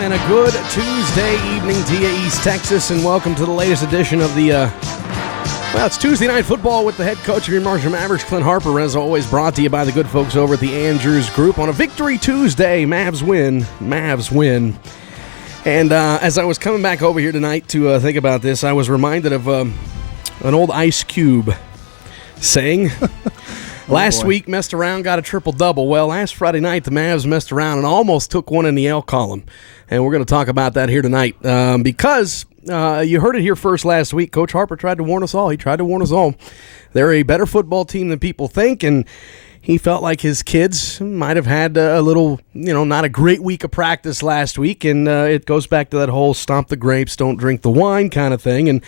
and a good Tuesday evening to you, East Texas, and welcome to the latest edition of the, it's Tuesday Night Football with the head coach of your Marshall Mavericks, Clint Harper, as always brought to you by the good folks over at the Andrews Group on a Victory Tuesday. Mavs win. And as I was coming back over here tonight to think about this, I was reminded of an old Ice Cube saying... Last week, messed around, got a triple-double. Well, last Friday night, the Mavs messed around and almost took one in the L column. And we're going to talk about that here tonight because you heard it here first last week. Coach Harper tried to warn us all. He tried to warn us all. They're a better football team than people think, and he felt like his kids might have had a little, not a great week of practice last week, and it goes back to that whole stomp the grapes, don't drink the wine kind of thing. And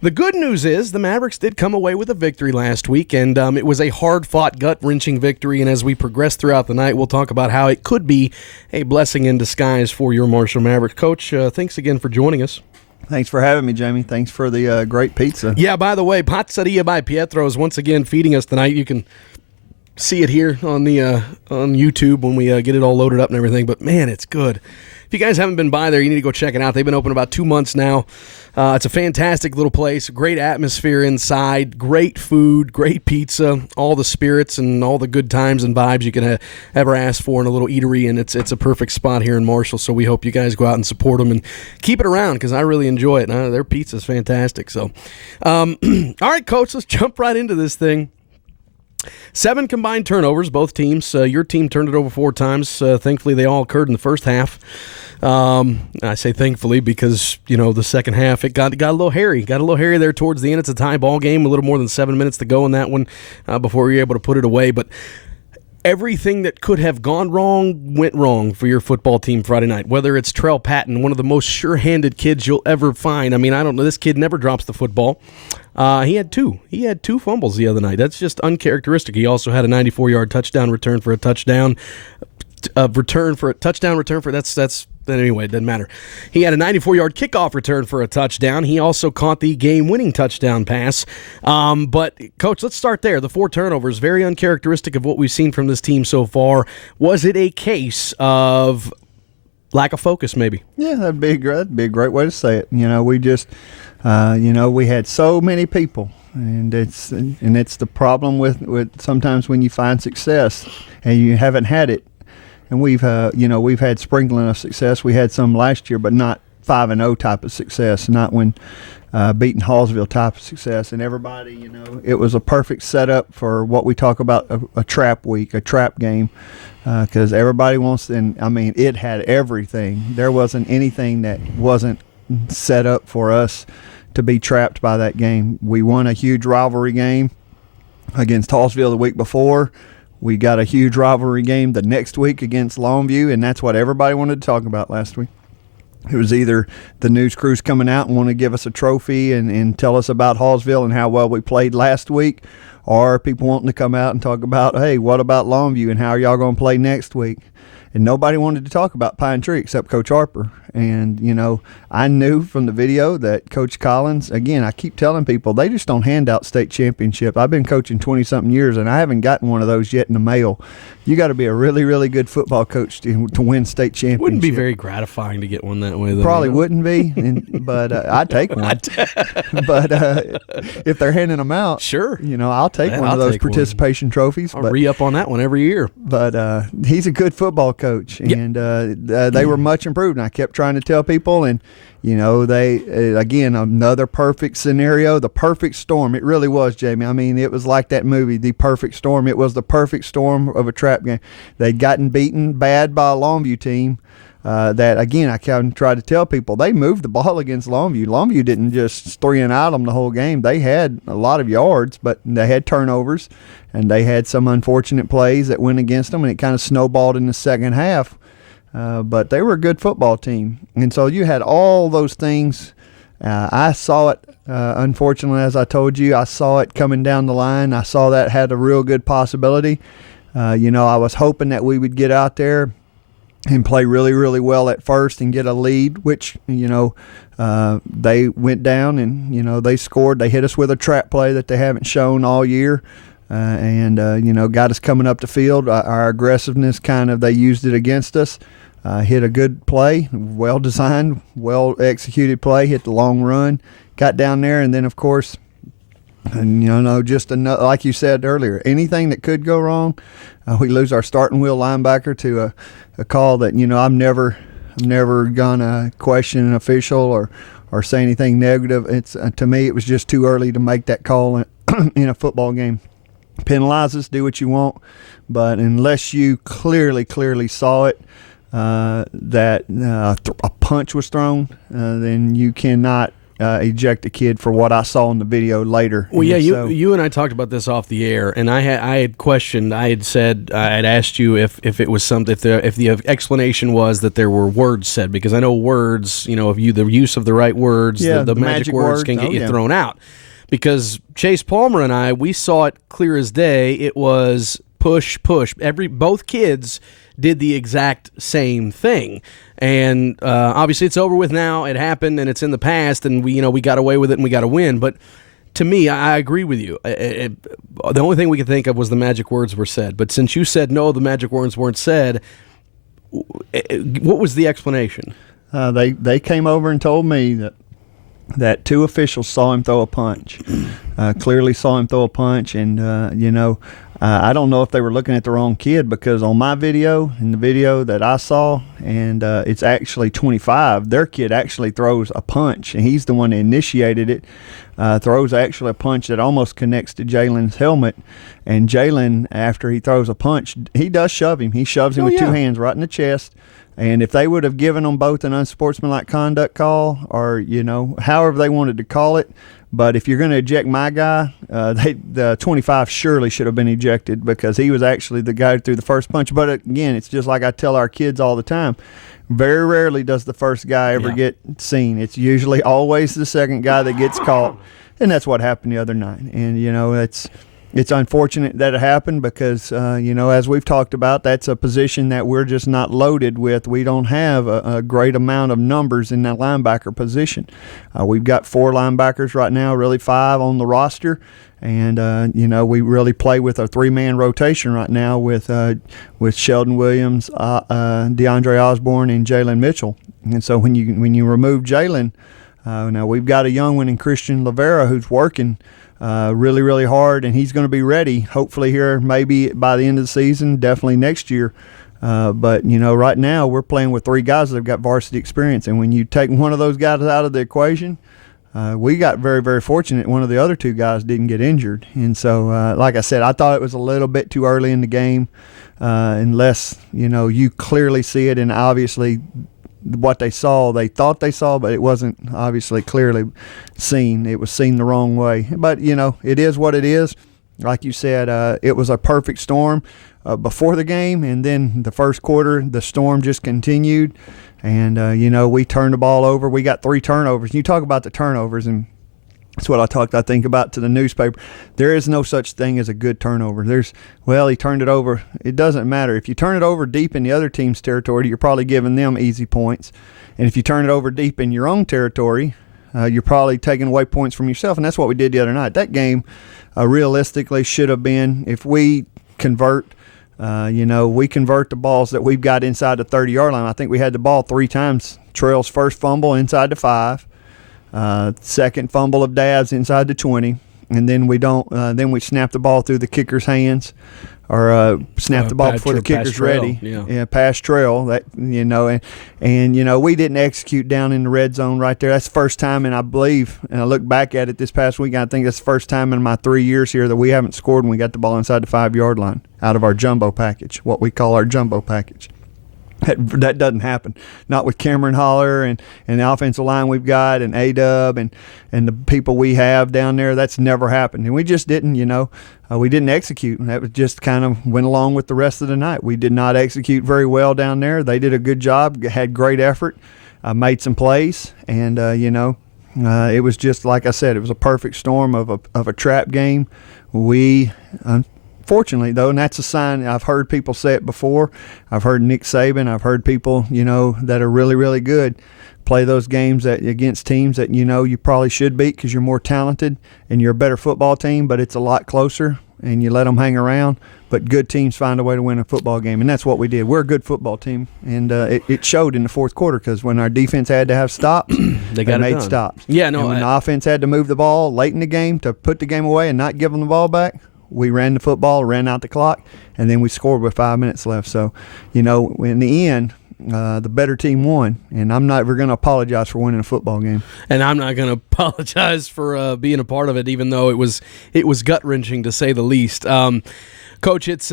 the good news is the Mavericks did come away with a victory last week, and it was a hard-fought, gut-wrenching victory. And as we progress throughout the night, we'll talk about how it could be a blessing in disguise for your Marshall Mavericks. Coach, thanks again for joining us. Thanks for having me, Jamie. Thanks for the great pizza. Yeah, by the way, Pazzeria By Pietros once again feeding us tonight. You can see it here on the on YouTube when we get it all loaded up and everything. But, man, it's good. If you guys haven't been by there, you need to go check it out. They've been open about 2 months now. It's a fantastic little place, great atmosphere inside, great food, great pizza, all the spirits and all the good times and vibes you can ever ask for in a little eatery, and it's a perfect spot here in Marshall, so we hope you guys go out and support them and keep it around because I really enjoy it. Their pizza's fantastic. So, all right, Coach, let's jump right into this thing. 7 combined turnovers, both teams. Your team turned it over 4 times. Thankfully, they all occurred in the first half. I say thankfully because, the second half, it got a little hairy. Got a little hairy there towards the end. It's a tie ball game, a little more than 7 minutes to go in that one before we were able to put it away. But everything that could have gone wrong went wrong for your football team Friday night, whether it's Trell Patton, one of the most sure-handed kids you'll ever find. I mean, I don't know. This kid never drops the football. He had 2. He had 2 fumbles the other night. That's just uncharacteristic. He also had a 94-yard touchdown return for a touchdown. Anyway, it doesn't matter. He had a 94-yard kickoff return for a touchdown. He also caught the game-winning touchdown pass. But, Coach, let's start there. The 4 turnovers, very uncharacteristic of what we've seen from this team so far. Was it a case of lack of focus, maybe? Yeah, that'd be a great way to say it. We just, we had so many people, and it's the problem with sometimes when you find success and you haven't had it. And we've had sprinkling of success. We had some last year, but not 5-0 type of success, not when beating Hallsville type of success. And everybody, it was a perfect setup for what we talk about, a trap week, a trap game, because everybody wants, it had everything. There wasn't anything that wasn't set up for us to be trapped by that game. We won a huge rivalry game against Hallsville the week before. We got a huge rivalry game the next week against Longview, and that's what everybody wanted to talk about last week. It was either the news crews coming out and want to give us a trophy and tell us about Hallsville and how well we played last week, or people wanting to come out and talk about, hey, what about Longview and how are y'all going to play next week? And nobody wanted to talk about Pine Tree except Coach Harper. And, I knew from the video that Coach Collins, again, I keep telling people, they just don't hand out state championship. I've been coaching 20-something years, and I haven't gotten one of those yet in the mail. You got to be a really, really good football coach to win state championship. Wouldn't be very gratifying to get one that way, though. Probably wouldn't be, but I'd take one. But if they're handing them out, sure, I'll take one of those participation trophies. I'll re-up on that one every year. But he's a good football coach, and they were much improved. And I kept trying to tell people, and they again, another perfect scenario, the perfect storm. It really was, Jamie. I mean, it was like that movie, The Perfect Storm. It was the perfect storm of a trap game. They'd gotten beaten bad by a Longview team. That, again, I kind of tried to tell people, they moved the ball against Longview. Longview didn't just 3-and-out them the whole game. They had a lot of yards, but they had turnovers, and they had some unfortunate plays that went against them, and it kind of snowballed in the second half. But they were a good football team. And so you had all those things. I saw it, unfortunately, as I told you, I saw it coming down the line. I saw that had a real good possibility. I was hoping that we would get out there and play really, really well at first and get a lead, which, they went down and, they scored. They hit us with a trap play that they haven't shown all year. And got us coming up the field. Our aggressiveness they used it against us. hit a good play, well designed, well executed play, hit the long run, got down there, and then of course, and just like you said earlier, anything that could go wrong, we lose our starting wheel linebacker to a call that I'm never gonna question an official or say anything negative. It's to me, it was just too early to make that call in a football game. Penalize us, do what you want, but unless you clearly saw it, that a punch was thrown, then you cannot eject a kid for what I saw in the video later. Well, yeah, you and I talked about this off the air, and I had questioned. I had asked you if it was something, if the explanation was that there were words said, because I know words, if the use of the right words, the magic words can get you thrown out. Because Chase Palmer and I, we saw it clear as day. It was push. Both kids did the exact same thing. And obviously it's over with now. It happened, and it's in the past, and we got away with it, and we got to win. But to me, I agree with you. The only thing we could think of was the magic words were said. But since you said no, the magic words weren't said, what was the explanation? They came over and told me that two officials saw him throw a punch, clearly saw him throw a punch, and I don't know if they were looking at the wrong kid, because on my video, in the video that I saw, and it's actually 25, their kid actually throws a punch, and he's the one that initiated it, throws actually a punch that almost connects to Jalen's helmet, and Jalen, after he throws a punch, he does shove him. He shoves him with two hands right in the chest. And if they would have given them both an unsportsmanlike conduct call, or, however they wanted to call it, but if you're going to eject my guy, the 25 surely should have been ejected, because he was actually the guy who threw the first punch. But again, it's just like I tell our kids all the time. Very rarely does the first guy ever get seen. It's usually always the second guy that gets caught. And that's what happened the other night. And, it's unfortunate that it happened, because, as we've talked about, that's a position that we're just not loaded with. We don't have a great amount of numbers in that linebacker position. We've got 4 linebackers right now, really 5 on the roster. And, we really play with a 3-man rotation right now with Sheldon Williams, DeAndre Osborne, and Jalen Mitchell. And so when you remove Jalen, now we've got a young one in Christian Lavera who's working really, really hard, and he's going to be ready, hopefully here maybe by the end of the season, definitely next year. But, right now we're playing with 3 guys that have got varsity experience, and when you take one of those guys out of the equation, we got very, very fortunate one of the other 2 guys didn't get injured. And so, like I said, I thought it was a little bit too early in the game, unless, you clearly see it, and obviously what they thought they saw, but it wasn't obviously clearly seen. It was seen the wrong way. But, it is what it is. Like you said, it was a perfect storm before the game, and then the first quarter, the storm just continued. And, we turned the ball over. We got 3 turnovers. You talk about the turnovers, and that's what I think about to the newspaper. There is no such thing as a good turnover. He turned it over. It doesn't matter. If you turn it over deep in the other team's territory, you're probably giving them easy points. And if you turn it over deep in your own territory, you're probably taking away points from yourself. And that's what we did the other night. That game realistically should have been, if we convert, we convert the balls that we've got inside the 30-yard line. I think we had the ball 3 times. Trail's first fumble inside the 5. Second fumble of Dabs inside the 20, and then we snap the ball through the kicker's hands, or snap the ball before the kicker's ready. Pass trail. That and we didn't execute down in the red zone right there. That's the first time, and I believe, and I look back at it this past week, I think that's the first time in my 3 years here that we haven't scored when we got the ball inside the 5-yard line out of our jumbo package, what we call our jumbo package. That doesn't happen. Not with Cameron Holler and the offensive line we've got, and A-Dub and the people we have down there. That's never happened. And we just didn't, we didn't execute. And that was just kind of went along with the rest of the night. We did not execute very well down there. They did a good job, had great effort, made some plays. And, it was just, like I said, it was a perfect storm of a trap game. Fortunately, though, and that's a sign, I've heard people say it before. I've heard Nick Saban. I've heard people, that are really, really good play those games against teams that, you probably should beat because you're more talented and you're a better football team, but it's a lot closer, and you let them hang around. but good teams find a way to win a football game, and that's what we did. We're a good football team, and it showed in the fourth quarter because when our defense had to have stops, they made stops. Yeah, no. And when the offense had to move the ball late in the game to put the game away and not give them the ball back, we ran the football, ran out the clock, and then we scored with 5 minutes left. So, in the end, the better team won, and I'm not ever going to apologize for winning a football game. And I'm not going to apologize for being a part of it, even though it was gut-wrenching to say the least. Coach, it's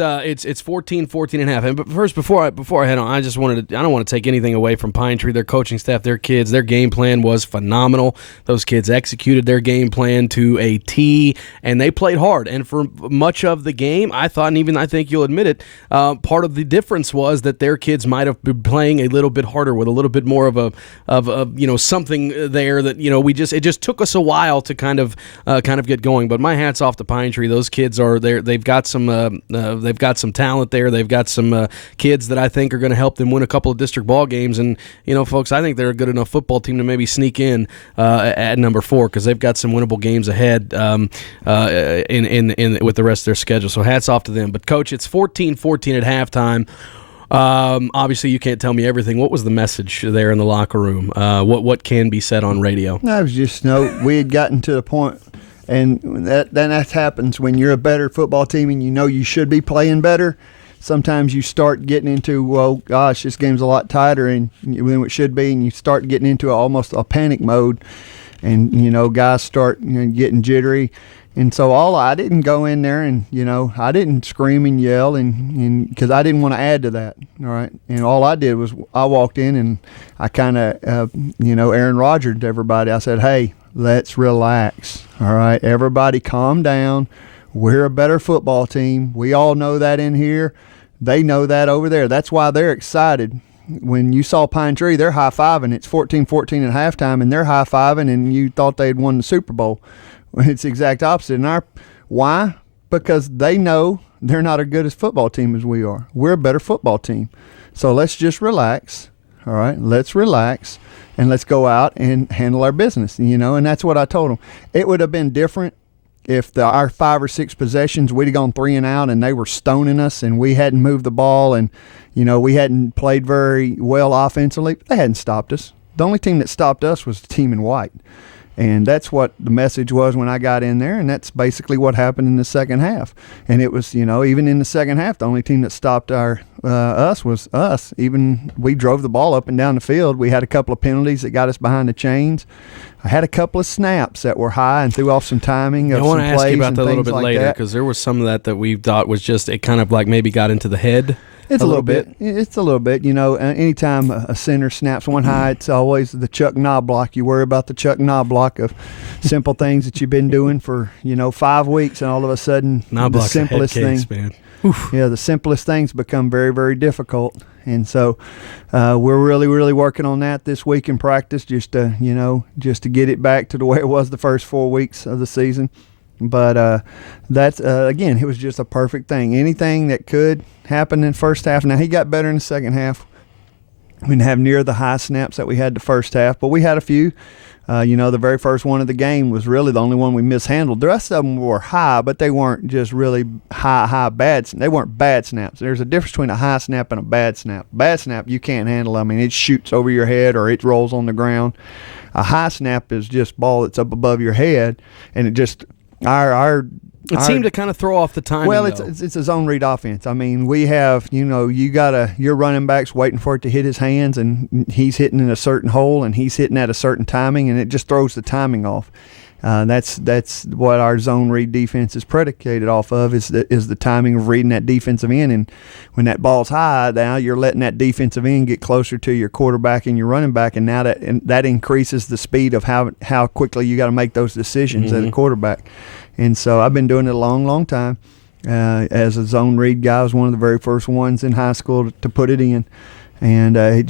14 and a half. And but first, before I head on, I don't want to take anything away from Pine Tree, their coaching staff, their kids. Their game plan was phenomenal. Those kids executed their game plan to a T, and they played hard. And for much of the game, I thought, and even I think you'll admit it, part of the difference was that their kids might have been playing a little bit harder with a little bit more of a something there that it just took us a while to kind of get going. But my hat's off to Pine Tree. Those kids are there. They've got some talent there. They've got some kids that I think are going to help them win a couple of district ball games. And folks, I think they're a good enough football team to maybe sneak in at number 4 because they've got some winnable games ahead in with the rest of their schedule. So hats off to them. But Coach, it's 14-14 at halftime. Obviously, you can't tell me everything. What was the message there in the locker room? What can be said on radio? I was just we had gotten to the point. And that happens when you're a better football team and you should be playing better. Sometimes you start getting into, well, gosh, this game's a lot tighter than it should be, and you start getting into almost a panic mode. And, guys start getting jittery. And so I didn't go in there and, I didn't scream and yell and because I didn't want to add to that, all right? And all I did was I walked in and I kind of, Aaron Rodgers to everybody. I said, hey, let's relax, all right? Everybody calm down. We're a better football team. We all know that in here. They know that over there. That's why they're excited. When you saw Pine Tree, they're high-fiving. It's 14-14 at halftime, and they're high-fiving, and you thought they'd won the Super Bowl. It's the exact opposite. Why? Because they know they're not as good as football team as we are. We're a better football team. So let's just relax, all right? Let's relax. And let's go out and handle our business, and that's what I told them. It would have been different if our 5 or 6 possessions, we'd have gone 3 and out and they were stoning us and we hadn't moved the ball and, we hadn't played very well offensively. They hadn't stopped us. The only team that stopped us was the team in white. And that's what the message was when I got in there, and that's basically what happened in the second half. And it was, even in the second half, the only team that stopped us was us. Even we drove the ball up and down the field. We had a couple of penalties that got us behind the chains. I had a couple of snaps that were high and threw off some timing of some plays. I want to ask you about that a little bit like later because there was some of that we thought was just it kind of like maybe got into the head. It's a little bit. It's a little bit. Anytime a center snaps one high, it's always the Chuck Knobloch. You worry about the Chuck Knobloch of simple things that you've been doing for 5 weeks, and all of a sudden the simplest thing. Yeah, the simplest things become very, very difficult. And so we're really, really working on that this week in practice, just to get it back to the way it was the first 4 weeks of the season. But that's again, it was just a perfect thing. Anything that could happen in the first half. Now he got better in the second half. We didn't have near the high snaps that we had the first half, but we had a few. The very first one of the game was really the only one we mishandled. The rest of them were high, but they weren't just really high bad. They weren't bad snaps. There's a difference between a high snap and a bad snap. Bad snap you can't handle. I mean, it shoots over your head or it rolls on the ground. A high snap is just ball that's up above your head, and it just It seemed to kind of throw off the timing. Well, it's a zone read offense. I mean, we have, your running back's waiting for it to hit his hands, and he's hitting in a certain hole, and he's hitting at a certain timing, and it just throws the timing off. That's what our zone read defense is predicated off of is the timing of reading that defensive end. And when that ball's high, now you're letting that defensive end get closer to your quarterback and your running back, and now that increases the speed of how quickly you got to make those decisions as a quarterback. And so I've been doing it a long, long time. As a zone read guy, I was one of the very first ones in high school to put it in. And I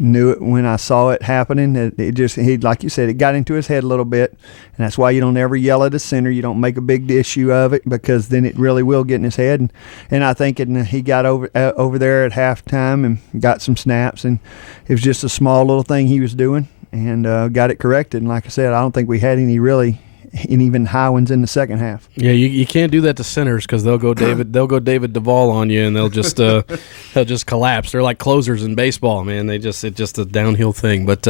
knew it when I saw it happening. Like you said, it got into his head a little bit. And that's why you don't ever yell at the center. You don't make a big issue of it because then it really will get in his head. And I think he got over there at halftime and got some snaps. And it was just a small little thing he was doing. And got it corrected. And like I said, I don't think we had any really and even high ones in the second half. Yeah, you can't do that to centers because they'll go David Duvall on you, and they'll just collapse. They're like closers in baseball, man. It's just a downhill thing. But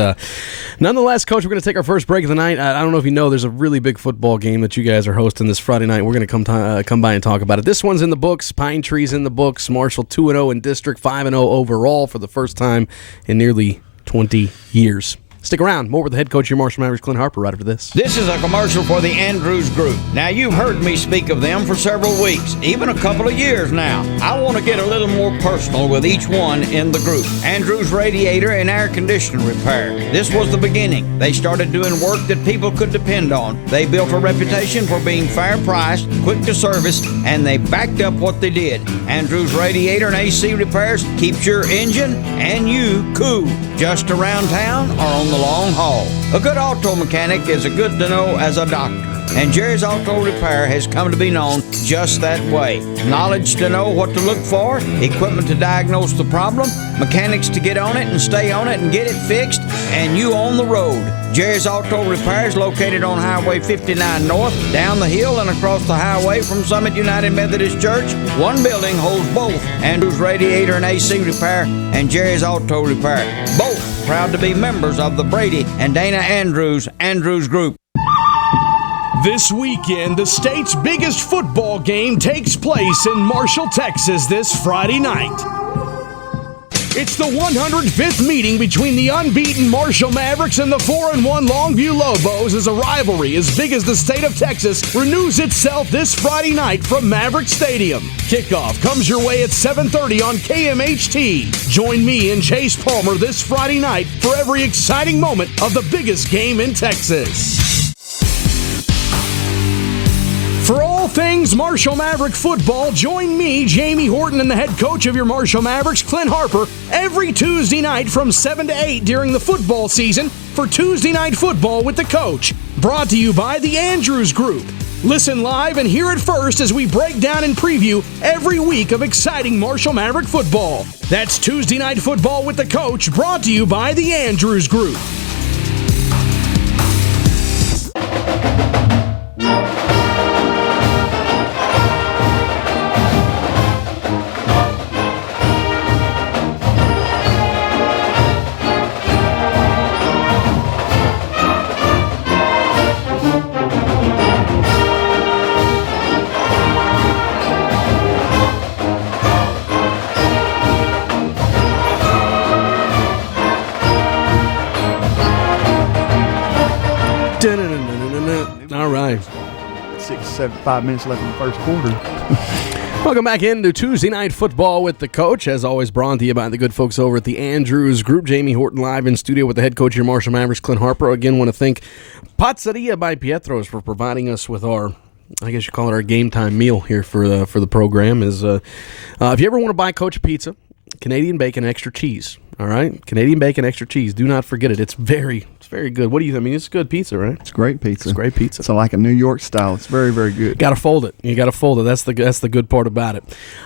nonetheless, Coach, we're going to take our first break of the night. I don't know if you know, there's a really big football game that you guys are hosting this Friday night. We're going to come by and talk about it. This one's in the books. Pine Tree's in the books. Marshall 2-0 in district, 5-0 overall for the first time in nearly 20 years. Stick around. More with the head coach of your Marshall Mavericks, Clint Harper, right after this. This is a commercial for the Andrews Group. Now, you've heard me speak of them for several weeks, even a couple of years now. I want to get a little more personal with each one in the group. Andrews Radiator and Air Conditioner Repair. This was the beginning. They started doing work that people could depend on. They built a reputation for being fair priced, quick to service, and they backed up what they did. Andrews Radiator and AC Repairs keeps your engine and you cool, just around town or on the long haul. A good auto mechanic is as good to know as a doctor, and Jerry's Auto Repair has come to be known just that way. Knowledge to know what to look for, equipment to diagnose the problem, mechanics to get on it and stay on it and get it fixed, and you on the road. Jerry's Auto Repair is located on Highway 59 North, down the hill and across the highway from Summit United Methodist Church. One building holds both Andrews Radiator and AC Repair and Jerry's Auto Repair. Both proud to be members of the Brady and Dana Andrews Group. This weekend, the state's biggest football game takes place in Marshall, Texas this Friday night. It's the 105th meeting between the unbeaten Marshall Mavericks and the 4-1 Longview Lobos as a rivalry as big as the state of Texas renews itself this Friday night from Maverick Stadium. Kickoff comes your way at 7:30 on KMHT. Join me and Chase Palmer this Friday night for every exciting moment of the biggest game in Texas. For all things Marshall Maverick football, join me, Jamie Horton, and the head coach of your Marshall Mavericks, Clint Harper, every Tuesday night from 7 to 8 during the football season for Tuesday Night Football with the Coach. Brought to you by the Andrews Group. Listen live and hear it first as we break down and preview every week of exciting Marshall Maverick football. That's Tuesday Night Football with the Coach, brought to you by the Andrews Group. All right. 5 minutes left in the first quarter. Welcome back into Tuesday Night Football with the Coach. As always, brought to you by the good folks over at the Andrews Group. Jamie Horton live in studio with the head coach of your Marshall Mavericks, Clint Harper. Again, want to thank Pazzeria By Pietros for providing us with our, I guess you call it our game time meal here for the program. If you ever want to buy Coach a pizza, Canadian bacon, extra cheese. All right, Canadian bacon, extra cheese. Do not forget it. It's very good. What do you? I mean, it's good pizza, right? It's great pizza. It's great pizza. It's like a New York style. It's very, very good. Got to fold it. You got to fold it. That's the good part about it.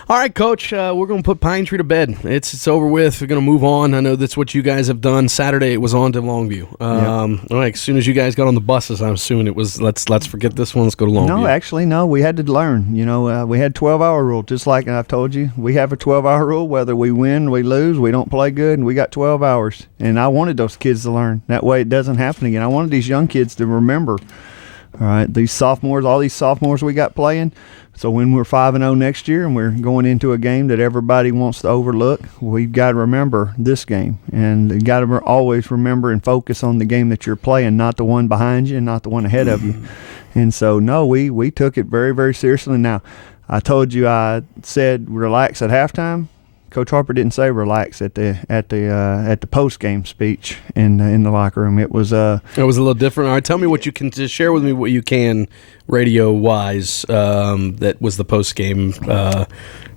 All right, Coach. We're going to put Pine Tree to bed. It's over with. We're going to move on. I know that's what you guys have done. Saturday it was on to Longview. Yep. All right. As soon as you guys got on the buses, I'm assuming it was let's forget this one. Let's go to Longview. No, actually, no. We had to learn. You know, we had 12-hour rule. Just like I've told you, we have a 12-hour rule. Whether we win, we lose, we don't play good, and we got 12 hours. And I wanted those kids to learn. That way it doesn't happen again. I wanted these young kids to remember, all right, all these sophomores we got playing. So when we're 5-0 next year and we're going into a game that everybody wants to overlook, we've got to remember this game. And you got to always remember and focus on the game that you're playing, not the one behind you and not the one ahead of you. And so, no, we took it very, very seriously. Now, I told you I said relax at halftime. Coach Harper didn't say relax at the post game speech in the locker room. It was a little different. All right, tell me what you can just share with me what you can radio wise. That was the post game.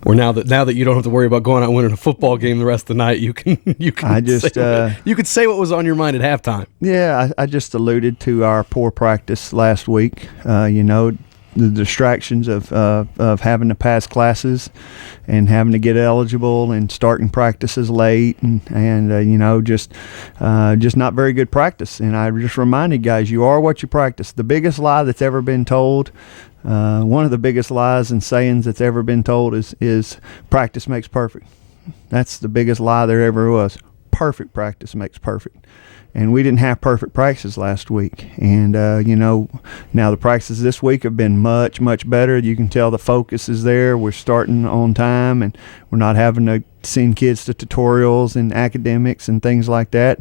Or now that you don't have to worry about going out and winning a football game the rest of the night, you can you could say what was on your mind at halftime. Yeah, I just alluded to our poor practice last week. the distractions of having to pass classes and having to get eligible and starting practices late and just not very good practice. And I just reminded guys, you are what you practice. The biggest lie that's ever been told, one of the biggest lies and sayings that's ever been told is practice makes perfect. That's the biggest lie there ever was. Perfect practice makes perfect. And we didn't have perfect practices last week. And, now the practices this week have been much, much better. You can tell the focus is there. We're starting on time, and we're not having to send kids to tutorials and academics and things like that.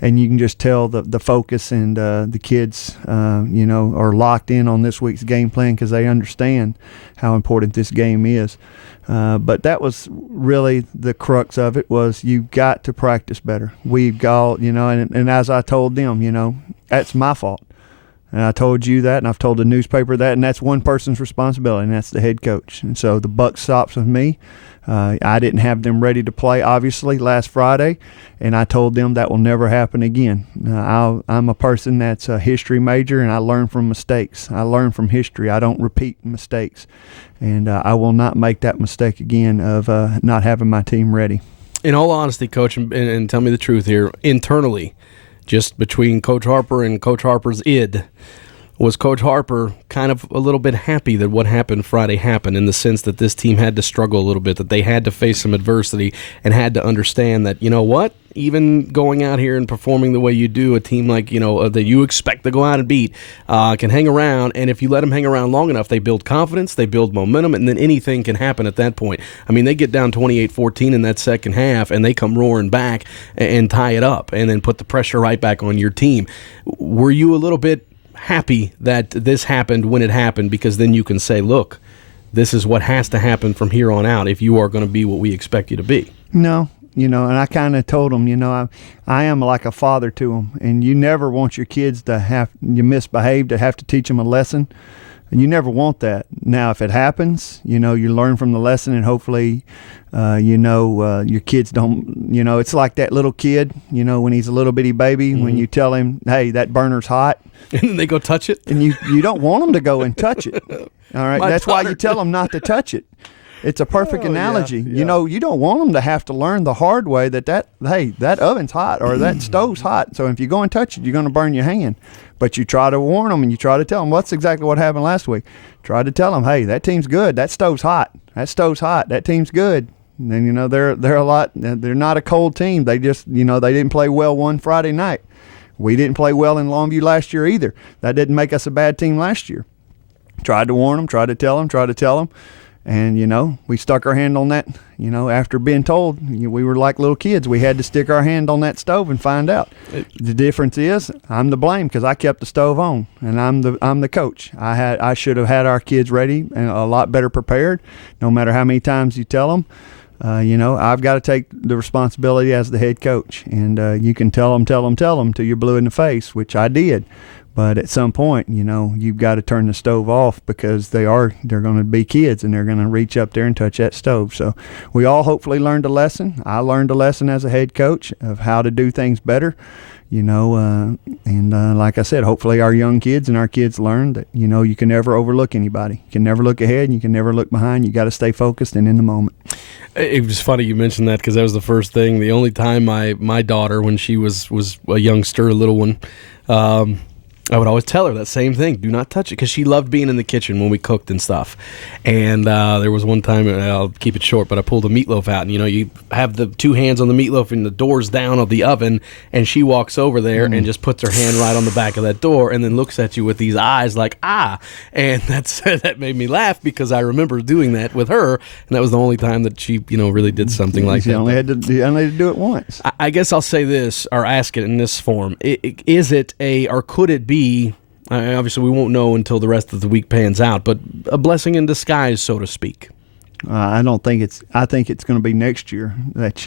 And you can just tell the focus and the kids, are locked in on this week's game plan because they understand how important this game is. But that was really the crux of it, was you got to practice better. We've got, and as I told them, that's my fault. And I told you that, and I've told the newspaper that, and that's one person's responsibility, and that's the head coach. And so the buck stops with me. I didn't have them ready to play, obviously, last Friday, and I told them that will never happen again. I'm a person that's a history major, and I learn from mistakes. I learn from history. I don't repeat mistakes. And I will not make that mistake again of not having my team ready. In all honesty, Coach, and tell me the truth here, internally, just between Coach Harper and Coach Harper's id, was Coach Harper kind of a little bit happy that what happened Friday happened, in the sense that this team had to struggle a little bit, that they had to face some adversity and had to understand that, even going out here and performing the way you do, a team like, that you expect to go out and beat can hang around, and if you let them hang around long enough, they build confidence, they build momentum, and then anything can happen at that point. I mean, they get down 28-14 in that second half, and they come roaring back and tie it up and then put the pressure right back on your team. Were you a little bit happy that this happened when it happened, because then you can say, look, this is what has to happen from here on out if you are going to be what we expect you to be? No, and I kind of told them, I am like a father to them, and you never want your kids to misbehave, to have to teach them a lesson, and you never want that. Now, if it happens, you learn from the lesson, and hopefully, your kids don't, it's like that little kid, when he's a little bitty baby, when you tell him, hey, that burner's hot. And then they go touch it. And you don't want them to go and touch it. All right. That's why you tell them not to touch it. It's a perfect analogy. Yeah. You don't want them to have to learn the hard way that oven's hot or that stove's hot. So if you go and touch it, you're going to burn your hand. But you try to warn them, and you try to tell them. What's exactly what happened last week. Try to tell them, hey, that team's good. That stove's hot. That team's good. And then, they're not a cold team. They just, they didn't play well one Friday night. We didn't play well in Longview last year either. That didn't make us a bad team last year. Tried to warn them, tried to tell them. And, we stuck our hand on that, after being told. We were like little kids. We had to stick our hand on that stove and find out. The difference is I'm to blame because I kept the stove on, and I'm the coach. I should have had our kids ready and a lot better prepared, no matter how many times you tell them. I've got to take the responsibility as the head coach, and you can tell them till you're blue in the face, which I did. But at some point, you've got to turn the stove off, because they're going to be kids, and they're going to reach up there and touch that stove. So we all hopefully learned a lesson. I learned a lesson as a head coach of how to do things better. Like I said, hopefully our young kids and our kids learn that, you can never overlook anybody. You can never look ahead, and you can never look behind. You got to stay focused and in the moment. It was funny you mentioned that, because that was the first thing. The only time my daughter, when she was a youngster, a little one, I would always tell her that same thing. Do not touch it, because she loved being in the kitchen when we cooked and stuff. And there was one time, and I'll keep it short, but I pulled a meatloaf out. And, you have the two hands on the meatloaf and the doors down of the oven, and she walks over there and just puts her hand right on the back of that door and then looks at you with these eyes like, ah. And that made me laugh, because I remember doing that with her, and that was the only time that she, really did something like that. You only had to do it once. I guess I'll say this, or ask it in this form. Is it or could it be, obviously we won't know until the rest of the week pans out, but a blessing in disguise, so to speak? I think it's going to be next year that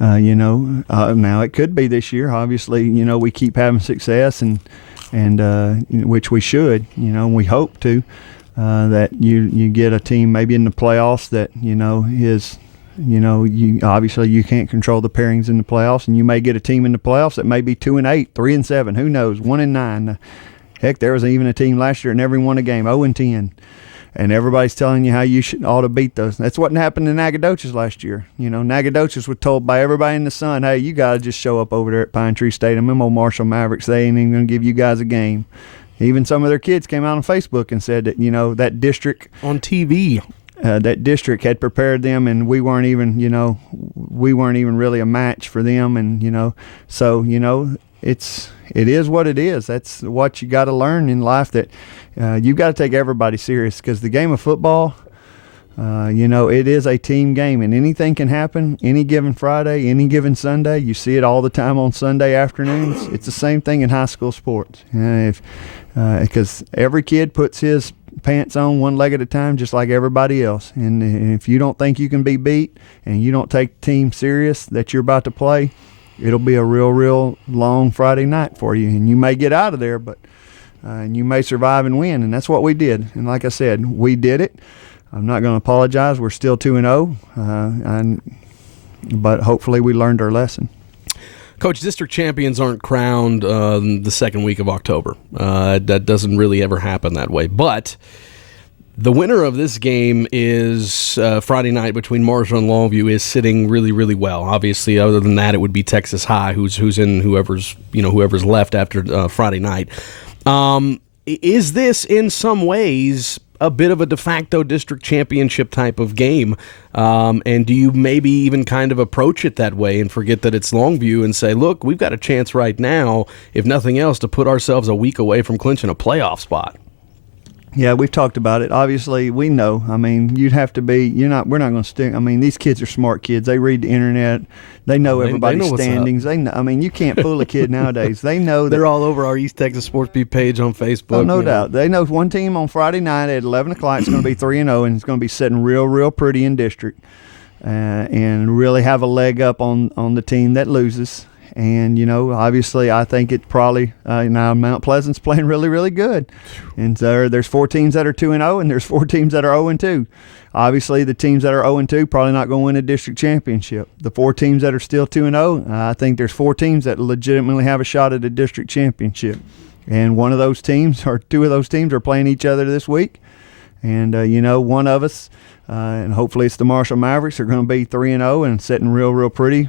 now it could be this year. Obviously, we keep having success, and which we should, and we hope to, that you get a team maybe in the playoffs that, is, obviously you can't control the pairings in the playoffs, and you may get a team in the playoffs that may be 2-8, 3-7, who knows, 1-9. Heck, there was even a team last year that never won a game, 0-10. And everybody's telling you how you ought to beat those. That's what happened to Nacogdoches last year. You know, Nacogdoches was told by everybody in the sun, hey, you got to just show up over there at Pine Tree Stadium. Them old Marshall Mavericks, they ain't even going to give you guys a game. Even some of their kids came out on Facebook and said that, you know, that district. On TV. That district had prepared them, and we weren't even really a match for them. And, you know, so, you know, it is what it is. That's what you got to learn in life, that you've got to take everybody serious, because the game of football, you know, it is a team game, and anything can happen any given Friday, any given Sunday. You see it all the time on Sunday afternoons. It's the same thing in high school sports. Because every kid puts his pants on one leg at a time, just like everybody else. And if you don't think you can be beat and you don't take the team serious that you're about to play, it'll be a real long Friday night for you. And you may get out of there, but and you may survive and win. And that's what we did. And like I said, we did it. I'm not going to apologize. We're still 2-0, but hopefully we learned our lesson. Coach, district champions aren't crowned the second week of October. That doesn't really ever happen that way. But the winner of this game is Friday night between Marshall and Longview is sitting really, really well. Obviously, other than that, it would be Texas High, who's in whoever's left after Friday night. Is this in some ways a bit of a de facto district championship type of game? And do you maybe even kind of approach it that way and forget that it's Longview and say, look, we've got a chance right now, if nothing else, to put ourselves a week away from clinching a playoff spot? Yeah, we've talked about it. Obviously, we know. I mean, you'd have to be. We're not going to stick. I mean, these kids are smart kids. They read the internet. They know everybody's they know standings. They know. I mean, you can't fool a kid nowadays. They know. They're all over our East Texas Sports Beat page on Facebook. Oh, no doubt. They know one team on Friday night at 11 o'clock is going to be 3-0, and it's going to be sitting real pretty in district, and really have a leg up on the team that loses. And, you know, obviously I think it probably now Mount Pleasant's playing really, really good. And there's 4 teams that are 2-0, and there's 4 teams that are 0-2. Obviously, the teams that are 0-2 probably not going to win a district championship. The 4 teams that are still 2-0, I think there's 4 teams that legitimately have a shot at a district championship. And one of those teams, or 2 of those teams, are playing each other this week. And, you know, one of us, and hopefully it's the Marshall Mavericks, are going to be 3-0 and sitting real pretty,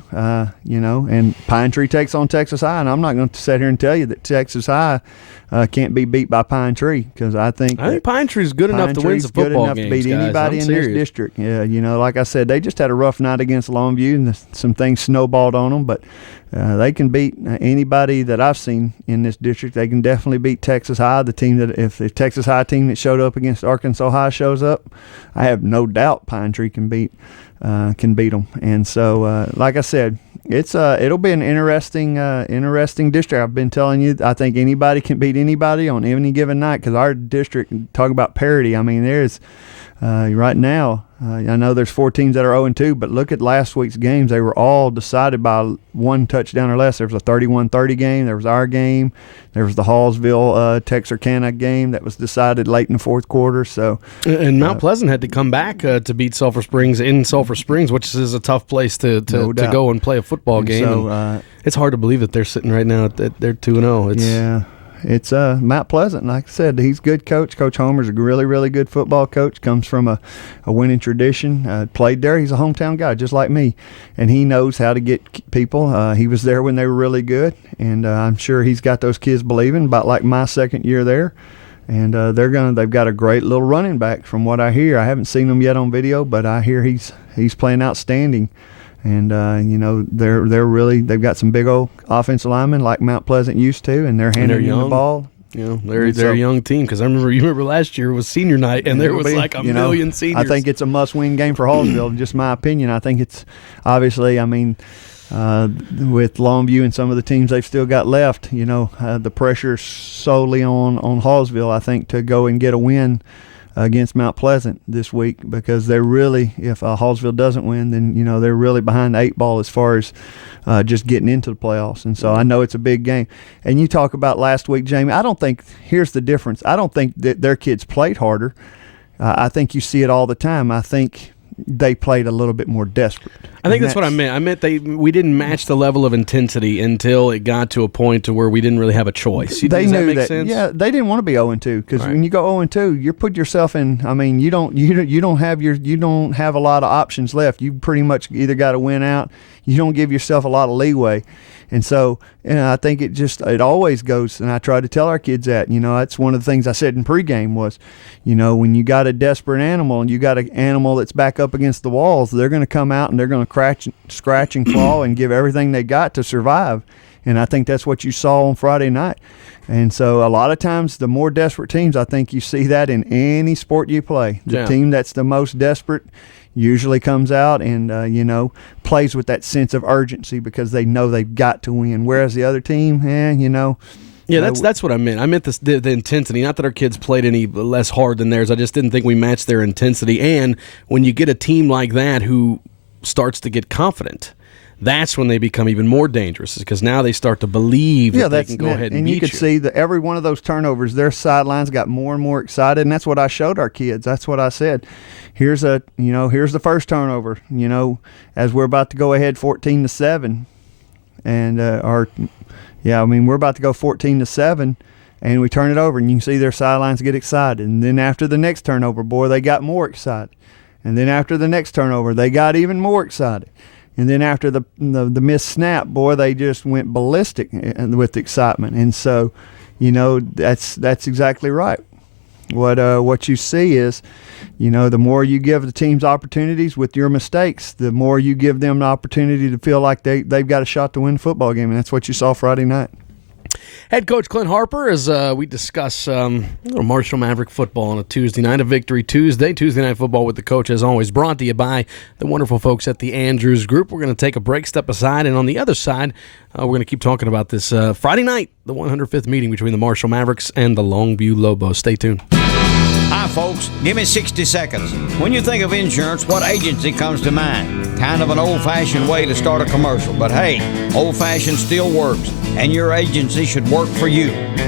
you know. And Pine Tree takes on Texas High, and I'm not going to sit here and tell you that Texas High can't be beat by Pine Tree, because I think Pine Tree's good enough to win some football games, good enough to beat guys. anybody in this district. Yeah, you know, like I said, they just had a rough night against Longview, and some things snowballed on them, but they can beat anybody that I've seen in this district. They can definitely beat Texas High. The team that, if the Texas High team that showed up against Arkansas High shows up, I have no doubt Pine Tree can beat them. And so, like I said, it'll be an interesting district. I've been telling you, I think anybody can beat anybody on any given night, because our district, talk about parity, I mean, there's right now, I know there's 4 teams that are 0-2, but look at last week's games. They were all decided by 1 touchdown or less. There was a 31-30 game. There was our game. There was the Hallsville Texarkana game that was decided late in the 4th quarter. So, and Mount Pleasant had to come back to beat Sulphur Springs in Sulphur Springs, which is a tough place to go and play a football game. So, it's hard to believe that they're sitting right now at they're 2-0. Yeah. It's Mount Pleasant. Like I said, he's a good coach. Coach Homer's a really, really good football coach. Comes from a winning tradition. Played there. He's a hometown guy, just like me, and he knows how to get people. He was there when they were really good, and I'm sure he's got those kids believing. About like my second year there, and they've got a great little running back from what I hear. I haven't seen him yet on video, but I hear he's playing outstanding. And, you know, they've got some big old offensive linemen like Mount Pleasant used to, and they're handing them the ball. You know, they're a young team, because you remember last year was senior night, and there was like a million seniors. I think it's a must-win game for Hallsville, just my opinion. I think it's obviously, I mean, with Longview and some of the teams they've still got left, you know, the pressure solely on Hallsville, I think, to go and get a win against Mount Pleasant this week, because they're really, if Hallsville doesn't win, then, you know, they're really behind the 8 ball as far as just getting into the playoffs. And so I know it's a big game. And you talk about last week, Jamie, here's the difference. I don't think that their kids played harder. I think you see it all the time. I think they played a little bit more desperate. I think that's what I meant. I meant we didn't match the level of intensity until it got to a point to where we didn't really have a choice. They Does knew that make that. sense? Yeah, they didn't want to be 0-2 because Right. when you go 0-2, you put yourself in. I mean, you don't have a lot of options left. You pretty much either got to win out. You don't give yourself a lot of leeway. And so, I think it always goes, and I try to tell our kids that, that's one of the things I said in pregame was, when you got a desperate animal and you got an animal that's back up against the walls, they're going to come out and they're going to scratch and claw and give everything they got to survive. And I think that's what you saw on Friday night. And so a lot of times the more desperate teams, I think you see that in any sport you play. The team that's the most desperate usually comes out and, plays with that sense of urgency because they know they've got to win. Whereas the other team, Yeah, that's what I meant. I meant the intensity. Not that our kids played any less hard than theirs. I just didn't think we matched their intensity. And when you get a team like that who starts to get confident, that's when they become even more dangerous because now they start to believe that they can go ahead and beat you. And you could see that every one of those turnovers, their sidelines got more and more excited, and that's what I showed our kids. That's what I said. Here's the first turnover, as we're about to go ahead 14-7, and we're about to go 14-7, and we turn it over, and you can see their sidelines get excited. And then after the next turnover, boy, they got more excited. And then after the next turnover, they got even more excited. And then after the missed snap, boy, they just went ballistic with excitement. And so, that's exactly right. What you see is, the more you give the teams opportunities with your mistakes, the more you give them the opportunity to feel like they've got a shot to win the football game. And that's what you saw Friday night. Head coach Clint Harper, as we discuss Marshall Maverick football on a Tuesday night, a Victory Tuesday. Tuesday Night Football with the coach, as always, brought to you by the wonderful folks at the Andrews Group. We're going to take a break, step aside, and on the other side, we're going to keep talking about this Friday night, the 105th meeting between the Marshall Mavericks and the Longview Lobos. Stay tuned. Hi, folks. Give me 60 seconds. When you think of insurance, what agency comes to mind? Kind of an old-fashioned way to start a commercial, but hey, old-fashioned still works, and your agency should work for you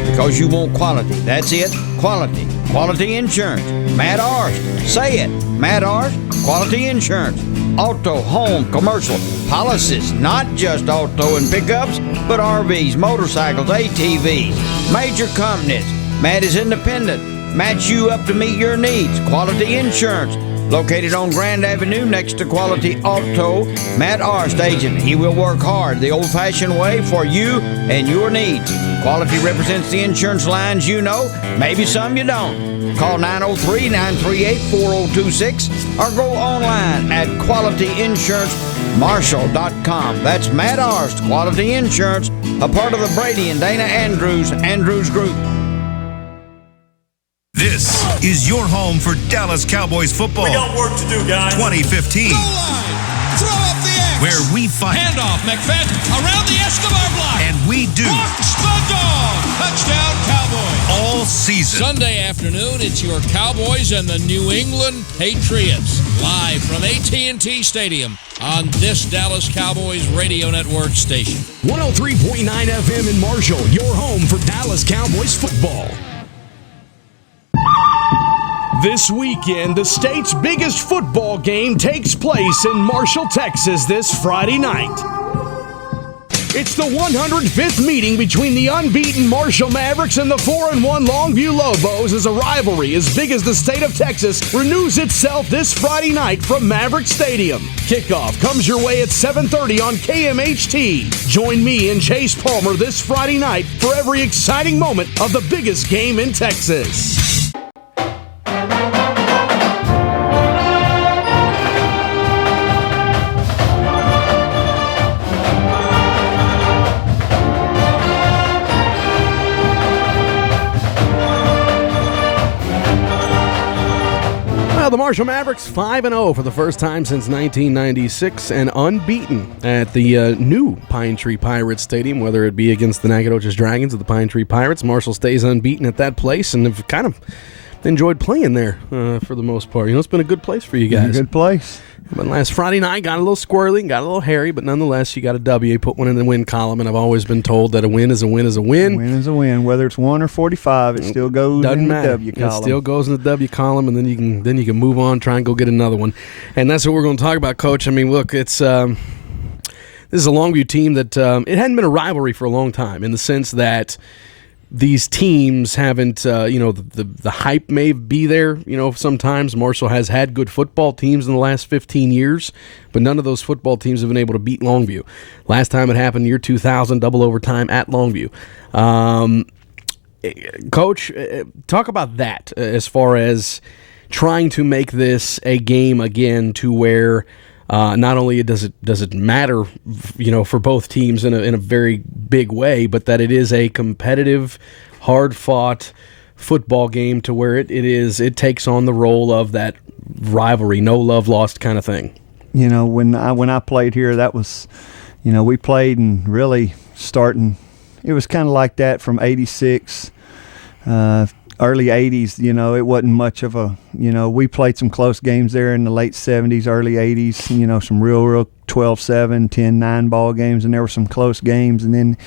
because you want quality. That's it, quality. Quality insurance. Matt Arst. Say it. Matt Arst, Quality Insurance. Auto, home, commercial policies, not just auto and pickups, but RVs, motorcycles, ATVs, major companies. Matt is independent. Match you up to meet your needs. Quality Insurance. Located on Grand Avenue next to Quality Auto. Matt Arst, agent. He will work hard the old-fashioned way for you and your needs. Quality represents the insurance lines you know, maybe some you don't. Call 903-938-4026 or go online at qualityinsurancemarshall.com. That's Matt Arst, Quality Insurance, a part of the Brady and Dana Andrews Group. This is your home for Dallas Cowboys football. We got work to do, guys. 2015. Goal line. Throw up the X. Where we fight. Handoff, McFadden around the Escobar block. And we do. Watch the dog. Touchdown, Cowboys. All season. Sunday afternoon, it's your Cowboys and the New England Patriots. Live from AT&T Stadium on this Dallas Cowboys radio network station. 103.9 FM in Marshall, your home for Dallas Cowboys football. This weekend, the state's biggest football game takes place in Marshall, Texas this Friday night. It's the 105th meeting between the unbeaten Marshall Mavericks and the 4-1 Longview Lobos as a rivalry as big as the state of Texas renews itself this Friday night from Maverick Stadium. Kickoff comes your way at 7:30 on KMHT. Join me and Chase Palmer this Friday night for every exciting moment of the biggest game in Texas. The Marshall Mavericks 5-0 for the first time since 1996 and unbeaten at the new Pine Tree Pirates Stadium, whether it be against the Nacogdoches Dragons or the Pine Tree Pirates. Marshall stays unbeaten at that place and have kind of enjoyed playing there for the most part. It's been a good place for you guys. Good place. But last Friday night got a little squirrely, got a little hairy, but nonetheless, you got a W. Put one in the win column, and I've always been told that a win is a win is a win. A win is a win. Whether it's 1 or 45, it still goes in the W column. It still goes in the W column, and then you can move on, try and go get another one. And that's what we're going to talk about, Coach. I mean, look, it's this is a Longview team that it hadn't been a rivalry for a long time in the sense that these teams haven't, the hype may be there. Sometimes Marshall has had good football teams in the last 15 years, but none of those football teams have been able to beat Longview. Last time it happened, year 2000, double overtime at Longview. Coach, talk about that as far as trying to make this a game again to where not only does it matter, for both teams in a very big way, but that it is a competitive, hard-fought football game to where it takes on the role of that rivalry, no love lost kind of thing. When I played here, that was, we played and really starting. It was kind of like that from '86. Early 80s, it wasn't much of a, we played some close games there in the late 70s, early 80s, some real 12-7, 10-9 ball games, and there were some close games. And then,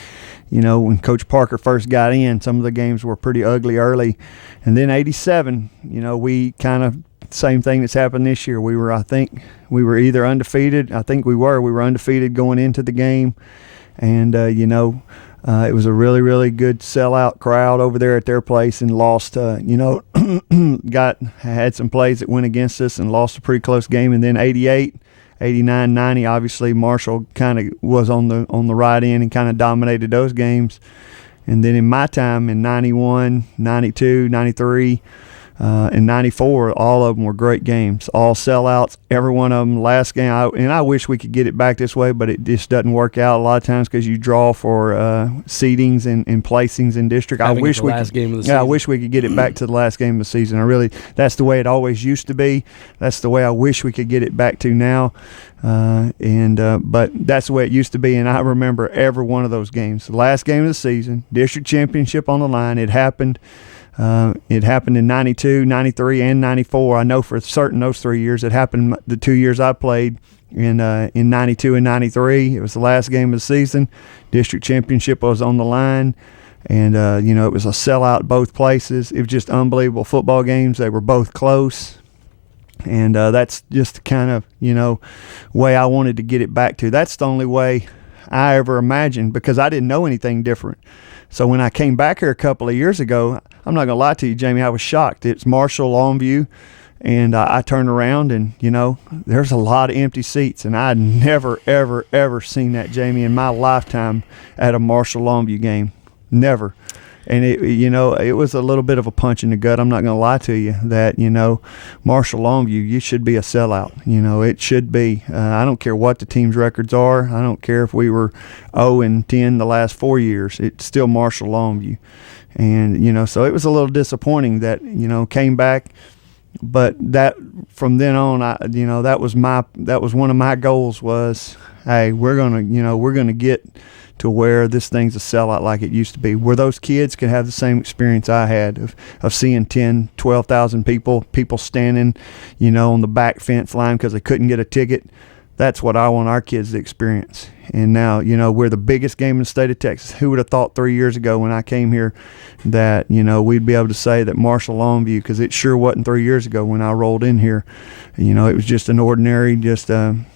when Coach Parker first got in, some of the games were pretty ugly early. And then 87, we kind of, same thing that's happened this year. I think we were either undefeated. I think we were undefeated going into the game. And, it was a really, really good sellout crowd over there at their place and lost, had some plays that went against us and lost a pretty close game. And then 88, 89, 90, obviously Marshall kind of was on the right end and kind of dominated those games. And then in my time in 91, 92, 93, and 94, all of them were great games, all sellouts, every one of them. Last game, I wish we could get it back this way, but it just doesn't work out a lot of times because you draw for seedings and placings in district. I wish we could get it back to the last game of the season. That's the way it always used to be. That's the way I wish we could get it back to now. But that's the way it used to be, and I remember every one of those games. The last game of the season, district championship on the line. It happened. It happened in 92, 93, and 94. I know for certain those 3 years. It happened the 2 years I played in 92 and 93. It was the last game of the season. District championship was on the line, and it was a sellout both places. It was just unbelievable football games. They were both close, and that's just the kind of way I wanted to get it back to. That's the only way I ever imagined because I didn't know anything different. So when I came back here a couple of years ago, I'm not going to lie to you, Jamie, I was shocked. It's Marshall, Longview, and I turned around and, there's a lot of empty seats. And I'd never, ever, ever seen that, Jamie, in my lifetime at a Marshall Longview game. Never. And, it was a little bit of a punch in the gut. I'm not going to lie to you that, Marshall Longview, you should be a sellout. It should be. I don't care what the team's records are. I don't care if we were 0-10 the last 4 years. It's still Marshall Longview. And, so it was a little disappointing that, came back. But that from then on, that was one of my goals was, hey, we're going to get to where this thing's a sellout like it used to be, where those kids can have the same experience I had of seeing 10, 12,000 people standing, on the back fence line because they couldn't get a ticket. That's what I want our kids to experience. And now, we're the biggest game in the state of Texas. Who would have thought 3 years ago when I came here that, we'd be able to say that Marshall Longview, because it sure wasn't 3 years ago when I rolled in here. It was just an ordinary, an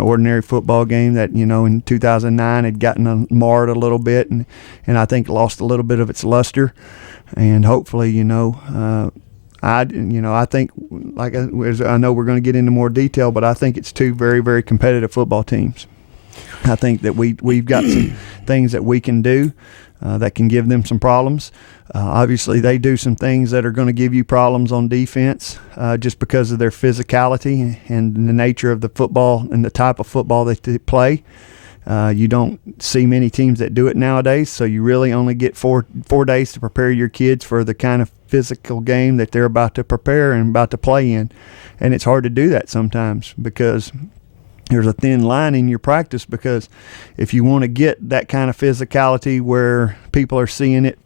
ordinary football game that, in 2009 had gotten marred a little bit and I think lost a little bit of its luster. And hopefully, I think, I know we're going to get into more detail, but I think it's two very, very competitive football teams. I think that we've got some things that we can do that can give them some problems. Obviously, they do some things that are going to give you problems on defense just because of their physicality and the nature of the football and the type of football that they play. You don't see many teams that do it nowadays, so you really only get four days to prepare your kids for the kind of physical game that they're about to prepare and about to play in. And it's hard to do that sometimes because there's a thin line in your practice, because if you want to get that kind of physicality where people are seeing it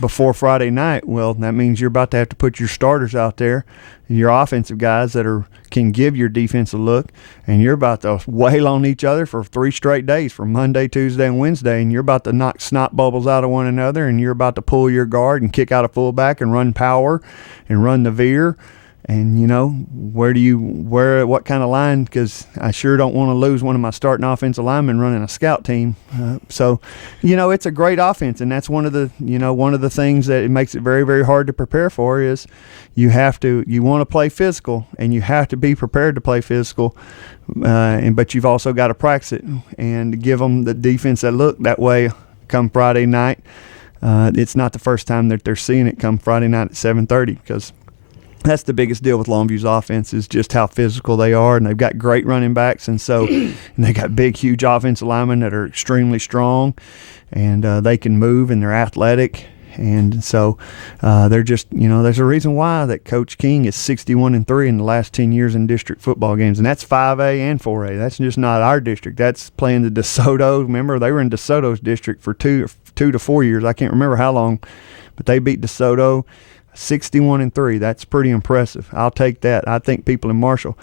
before Friday night, well, that means you're about to have to put your starters out there, your offensive guys that can give your defense a look, and you're about to wail on each other for 3 straight days, from Monday, Tuesday, and Wednesday, and you're about to knock snot bubbles out of one another, and you're about to pull your guard and kick out a fullback and run power and run the veer. And, what kind of line? Because I sure don't want to lose one of my starting offensive linemen running a scout team. So, it's a great offense, and that's one of the things that it makes it very, very hard to prepare for is you want to play physical, and you have to be prepared to play physical, but you've also got to practice it and give them the defense that look that way come Friday night. It's not the first time that they're seeing it come Friday night at 7:30, because that's the biggest deal with Longview's offense is just how physical they are, and they've got great running backs, and they got big, huge offensive linemen that are extremely strong, and they can move, and they're athletic, and so they're just, there's a reason why that Coach King is 61-3 in the last 10 years in district football games, and that's 5A and 4A. That's just not our district. That's playing the DeSoto. Remember, they were in DeSoto's district for 2 to 4 years. I can't remember how long, but they beat DeSoto 61-3. That's pretty impressive. I'll take that. I think people in Marshall,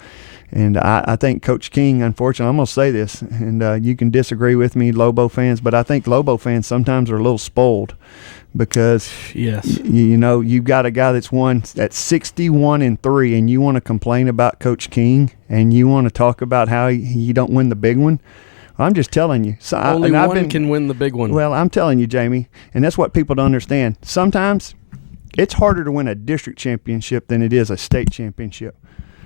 and I think Coach King, unfortunately, I'm going to say this, and you can disagree with me, Lobo fans, but I think Lobo fans sometimes are a little spoiled because, yes, you've got a guy that's won at 61-3, and you want to complain about Coach King, and you want to talk about how he don't win the big one. I'm just telling you. So only one can win the big one. Well, I'm telling you, Jamie, and that's what people don't understand. Sometimes it's harder to win a district championship than it is a state championship,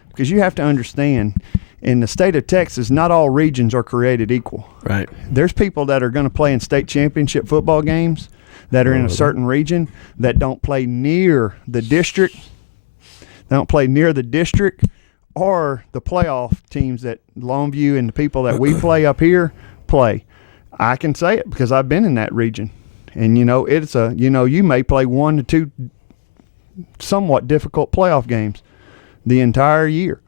because you have to understand, in the state of Texas, not all regions are created equal. Right. There's people that are going to play in state championship football games that are in a certain region that don't play near the district. They don't play near the district or the playoff teams that Longview and the people that we play up here play. I can say it because I've been in that region. And, it's you may play 1 to 2 somewhat difficult playoff games the entire year.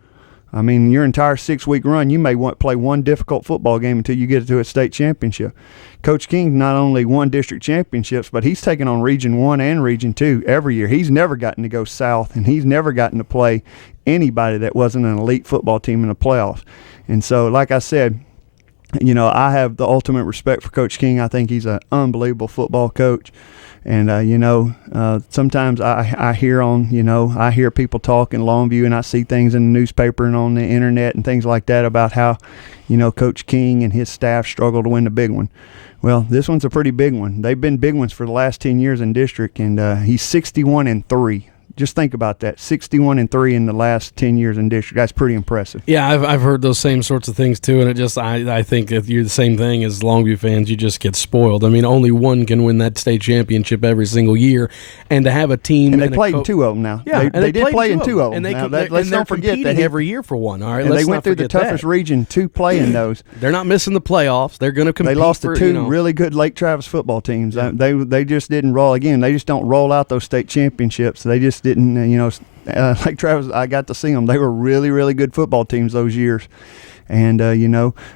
I mean, your entire 6-week run, you may play one difficult football game until you get to a state championship. Coach King not only won district championships, but he's taken on Region 1 and Region 2 every year. He's never gotten to go south, and he's never gotten to play anybody that wasn't an elite football team in the playoffs. And so, like I said, I have the ultimate respect for Coach King. I think he's an unbelievable football coach. And, sometimes I hear people talk in Longview, and I see things in the newspaper and on the internet and things like that about how, Coach King and his staff struggle to win the big one. Well, this one's a pretty big one. They've been big ones for the last 10 years in district, and he's 61-3. Just think about that, 61-3 in the last 10 years in district. That's pretty impressive. Yeah, I've heard those same sorts of things too, and I think if you're the same thing as Longview fans, you just get spoiled. I mean, only one can win that state championship every single year, and to have a team and they played in 2 of them now. Yeah, they did play in 2 of them. And let's they're not forget competing every year for one. All right, and they went through the toughest region to play in those. They're not missing the playoffs. They're going to compete. They lost to 2 really good Lake Travis football teams. Yeah. They just didn't roll again. They just don't roll out those state championships. They just didn't. Lake Travis, I got to see them. They were really, really good football teams those years. And,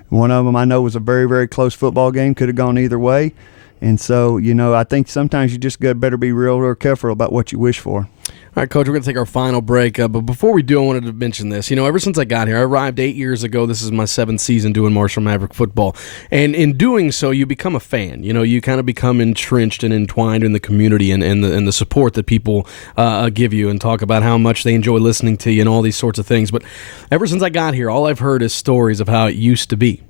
one of them I know was a very, very close football game. Could have gone either way. And so, I think sometimes you just better be real careful about what you wish for. All right, Coach, we're going to take our final break. But before we do, I wanted to mention this. Ever since I got here, I arrived 8 years ago. This is my 7th season doing Marshall Maverick football. And in doing so, you become a fan. You kind of become entrenched and entwined in the community and the support that people give you and talk about how much they enjoy listening to you and all these sorts of things. But ever since I got here, all I've heard is stories of how it used to be.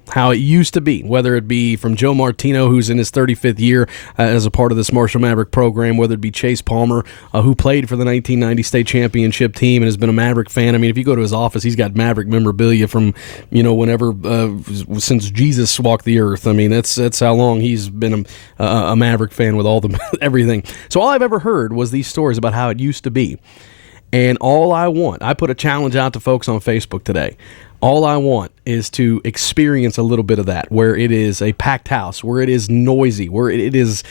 Whether it be from Joe Martino, who's in his 35th year as a part of this Marshall Maverick program, whether it be Chase Palmer, who played for the 1990 state championship team and has been a Maverick fan. I mean, if you go to his office, he's got Maverick memorabilia from, whenever, since Jesus walked the earth. I mean, that's how long he's been a Maverick fan with all the everything. So all I've ever heard was these stories about how it used to be. And I put a challenge out to folks on Facebook today. All I want is to experience a little bit of that, where it is a packed house, where it is noisy, where it is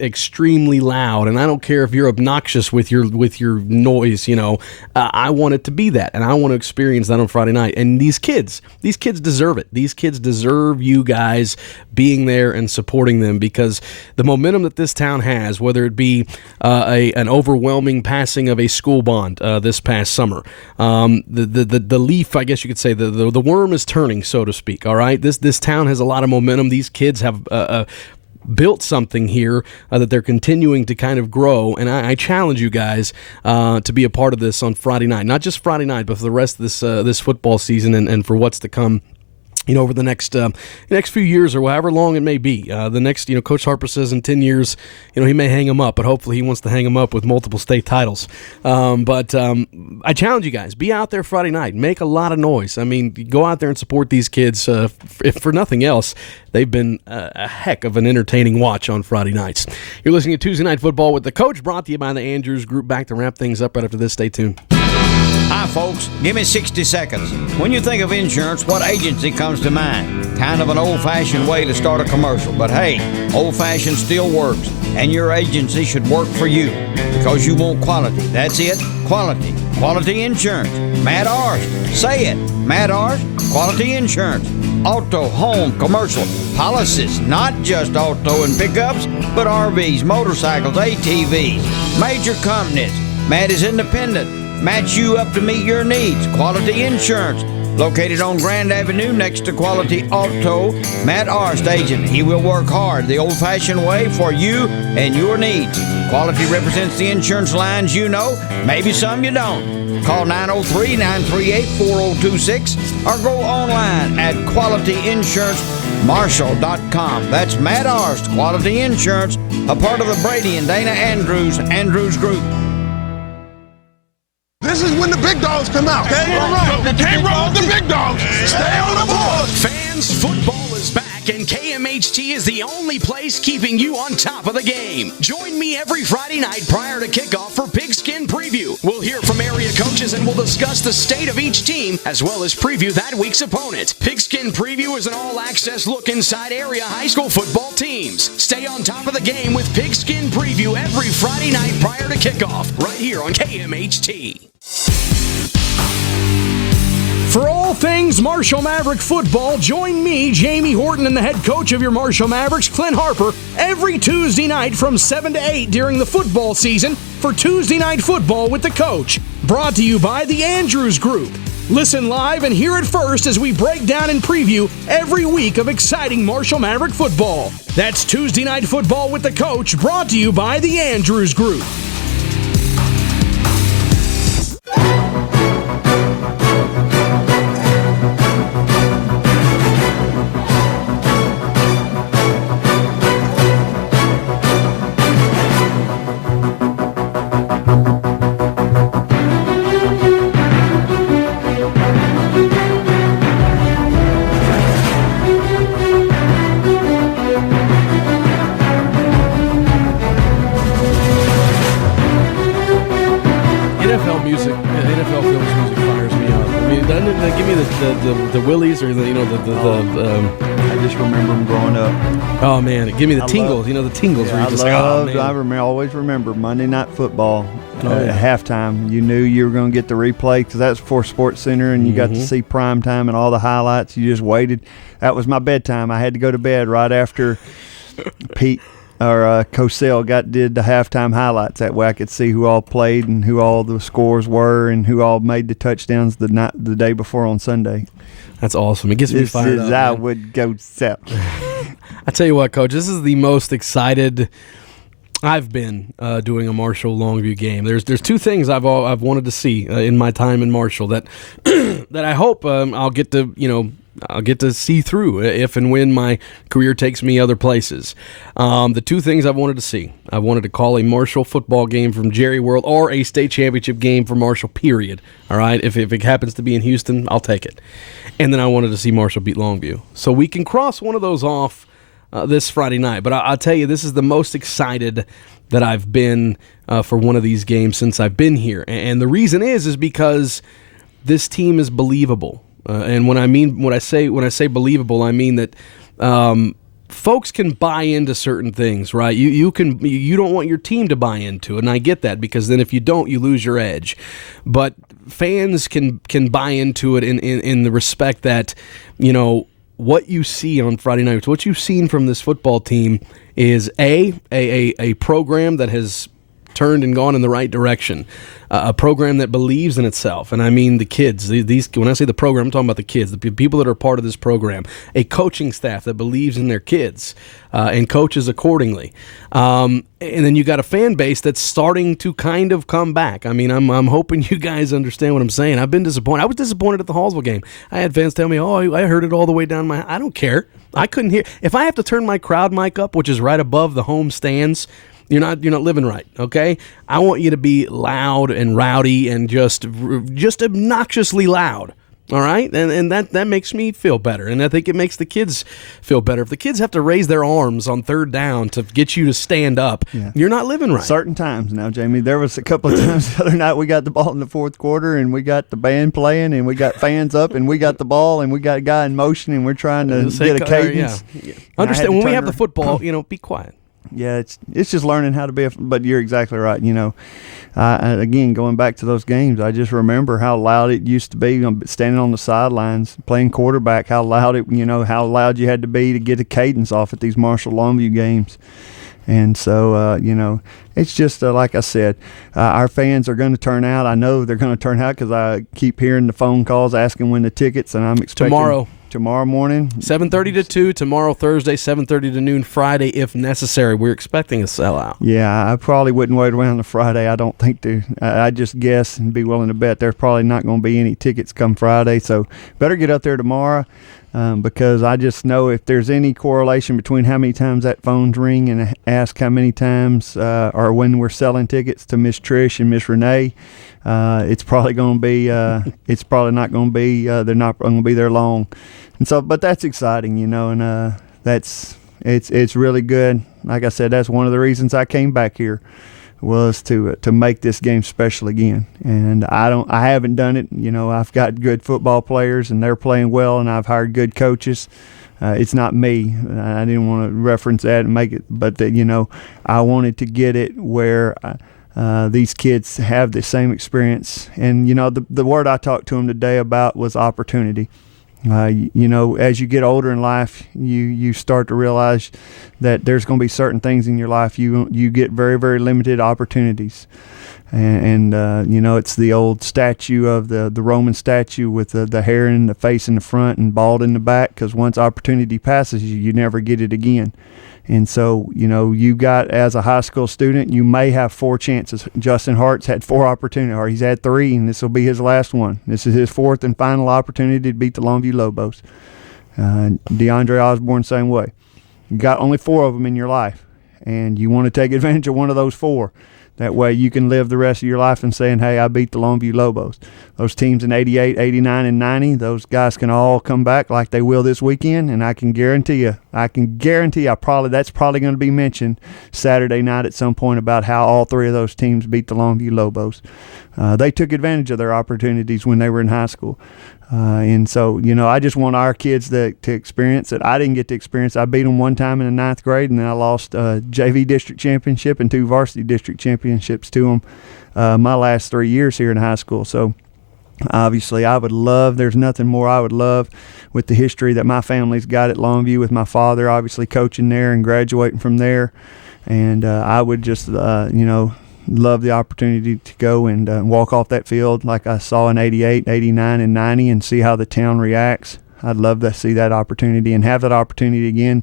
extremely loud, and I don't care if you're obnoxious with your noise. I want it to be that, and I want to experience that on Friday night. And these kids deserve it. These kids deserve you guys being there and supporting them, because the momentum that this town has, whether it be an overwhelming passing of a school bond this past summer, the leaf, I guess you could say, the worm is turning, so to speak. All right, this town has a lot of momentum. These kids have built something here that they're continuing to kind of grow, and I challenge you guys to be a part of this on Friday night. Not just Friday night, but for the rest of this football season and for what's to come. Over the next few years, or however long it may be. The next, Coach Harper says in 10 years, he may hang them up, but hopefully he wants to hang them up with multiple state titles. But I challenge you guys, be out there Friday night, make a lot of noise. I mean, go out there and support these kids. If for nothing else, they've been a heck of an entertaining watch on Friday nights. You're listening to Tuesday Night Football with the Coach, brought to you by the Andrews Group. Back to wrap things up right after this. Stay tuned. Hi, folks. Give me 60 seconds. When you think of insurance, what agency comes to mind? Kind of an old-fashioned way to start a commercial, but hey, old-fashioned still works, and your agency should work for you because you want quality. That's it, quality. Quality insurance. Matt Arst. Say it. Matt Arst, quality insurance. Auto, home, commercial, policies, not just auto and pickups, but RVs, motorcycles, ATVs, major companies. Matt is independent. Match you up to meet your needs. Quality Insurance. Located on Grand Avenue next to Quality Auto. Matt Arst, agent. He will work hard the old-fashioned way for you and your needs. Quality represents the insurance lines you know, maybe some you don't. Call 903-938-4026 or go online at qualityinsurancemarshall.com. That's Matt Arst, Quality Insurance, a part of the Brady and Dana Andrews Group. This is when the big dogs come out. Can't roll with the big dogs. Stay on the board. Fans, football is back, and KMHT is the only place keeping you on top of the game. Join me every Friday night prior to kickoff for Pigskin Preview. We'll hear from area coaches and we'll discuss the state of each team as well as preview that week's opponent. Pigskin Preview is an all-access look inside area high school football teams. Stay on top of the game with Pigskin Preview every Friday night prior to kickoff right here on KMHT. For all things Marshall Maverick football, join me, Jamie Horton, and the head coach of your Marshall Mavericks, Clint Harper, every Tuesday night from 7 to 8 during the football season for Tuesday Night Football with the Coach. Brought to you by the Andrews Group. Listen live and hear it first as we break down and preview every week of exciting Marshall Maverick football. That's Tuesday Night Football with the Coach, brought to you by the Andrews Group. The Willies or I just remember them growing up. Oh man, give me the tingles. The tingles. Yeah, where you just man. I always remember Monday Night Football at halftime. You knew you were going to get the replay because that's before Sports Center, and you got to see prime time and all the highlights. You just waited. That was my bedtime. I had to go to bed right after Pete or Cosell did the halftime highlights. That way I could see who all played and who all the scores were and who all made the touchdowns the day before on Sunday. That's awesome. It gets me fired up. I would go sell. I tell you what, Coach, this is the most excited I've been doing a Marshall Longview game. There's two things I've wanted to see in my time in Marshall that that I hope I'll get to see through if and when my career takes me other places. The two things I've wanted to see. I wanted to call a Marshall football game from Jerry World or a state championship game for Marshall, period. All right? If it happens to be in Houston, I'll take it. And then I wanted to see Marshall beat Longview. So we can cross one of those off this Friday night. But I'll tell you, this is the most excited that I've been for one of these games since I've been here. And the reason is because this team is believable. And when I say believable, I mean that folks can buy into certain things, right? You don't want your team to buy into it, and I get that, because then if you don't, you lose your edge. But fans can buy into it in the respect that, what you see on Friday nights, what you've seen from this football team is a program that has turned and gone in the right direction, a program that believes in itself. And I mean the kids. These, when I say the program, I'm talking about the kids, the people that are part of this program, a coaching staff that believes in their kids and coaches accordingly. And then you got a fan base that's starting to kind of come back. I mean, I'm hoping you guys understand what I'm saying. I've been disappointed. I was disappointed at the Hallsville game. I had fans tell me, I heard it all the way down I don't care. I couldn't hear. If I have to turn my crowd mic up, which is right above the home stands, you're not living right, okay? I want you to be loud and rowdy and just obnoxiously loud, all right? And that makes me feel better, and I think it makes the kids feel better. If the kids have to raise their arms on third down to get you to stand up, You're not living right. Certain times now, Jamie. There was a couple of times the other night we got the ball in the fourth quarter, and we got the band playing, and we got fans up, and we got the ball, and we got a guy in motion, and we're trying to get a cadence. Yeah. Understand, when we have the football, be quiet. Yeah, it's just learning how to be but you're exactly right. Again, going back to those games, I just remember how loud it used to be standing on the sidelines, playing quarterback, how loud you had to be to get a cadence off at these Marshall Longview games. And so, it's just like I said, our fans are going to turn out. I know they're going to turn out because I keep hearing the phone calls asking when the tickets, and I'm expecting tomorrow morning, 7:30 to 2. Tomorrow, Thursday, 7:30 to noon. Friday, if necessary. We're expecting a sellout. Yeah, I probably wouldn't wait around the Friday. I don't think I just guess and be willing to bet there's probably not going to be any tickets come Friday. So better get up there tomorrow. Because I just know if there's any correlation between how many times that phone's ring and ask how many times or when we're selling tickets to Miss Trish and Miss Renee, it's probably going to be it's probably not going to be they're not going to be there long. And so, but that's exciting, and it's really good. Like I said, that's one of the reasons I came back here, was to make this game special again. And I haven't done it. I've got good football players and they're playing well, and I've hired good coaches. It's not me. I didn't want to reference that and make it, but I wanted to get it where these kids have the same experience. And the word I talked to them today about was opportunity. As you get older in life, you start to realize that there's going to be certain things in your life you get very, very limited opportunities. And it's the old statue of the Roman statue with the hair in the face in the front and bald in the back, because once opportunity passes you never get it again. And so, you got, as a high school student, you may have 4 chances. Justin Hart's had 4 opportunities, or he's had 3, and this will be his last one. This is his 4th and final opportunity to beat the Longview Lobos. DeAndre Osborne, same way. You got only 4 of them in your life, and you want to take advantage of one of those 4. That way you can live the rest of your life and saying, hey, I beat the Longview Lobos. Those teams in 88, 89, and 90, those guys can all come back like they will this weekend, and I can guarantee you that's probably going to be mentioned Saturday night at some point about how all 3 of those teams beat the Longview Lobos. They took advantage of their opportunities when they were in high school. And so, I just want our kids to experience it. I didn't get to experience it. I beat them one time in the 9th grade, and then I lost a JV district championship and 2 varsity district championships to them my last 3 years here in high school. So, obviously, there's nothing more I would love with the history that my family's got at Longview, with my father obviously coaching there and graduating from there. And I would just, love the opportunity to go and walk off that field like I saw in 88, 89, and 90 and see how the town reacts. I'd love to see that opportunity and have that opportunity again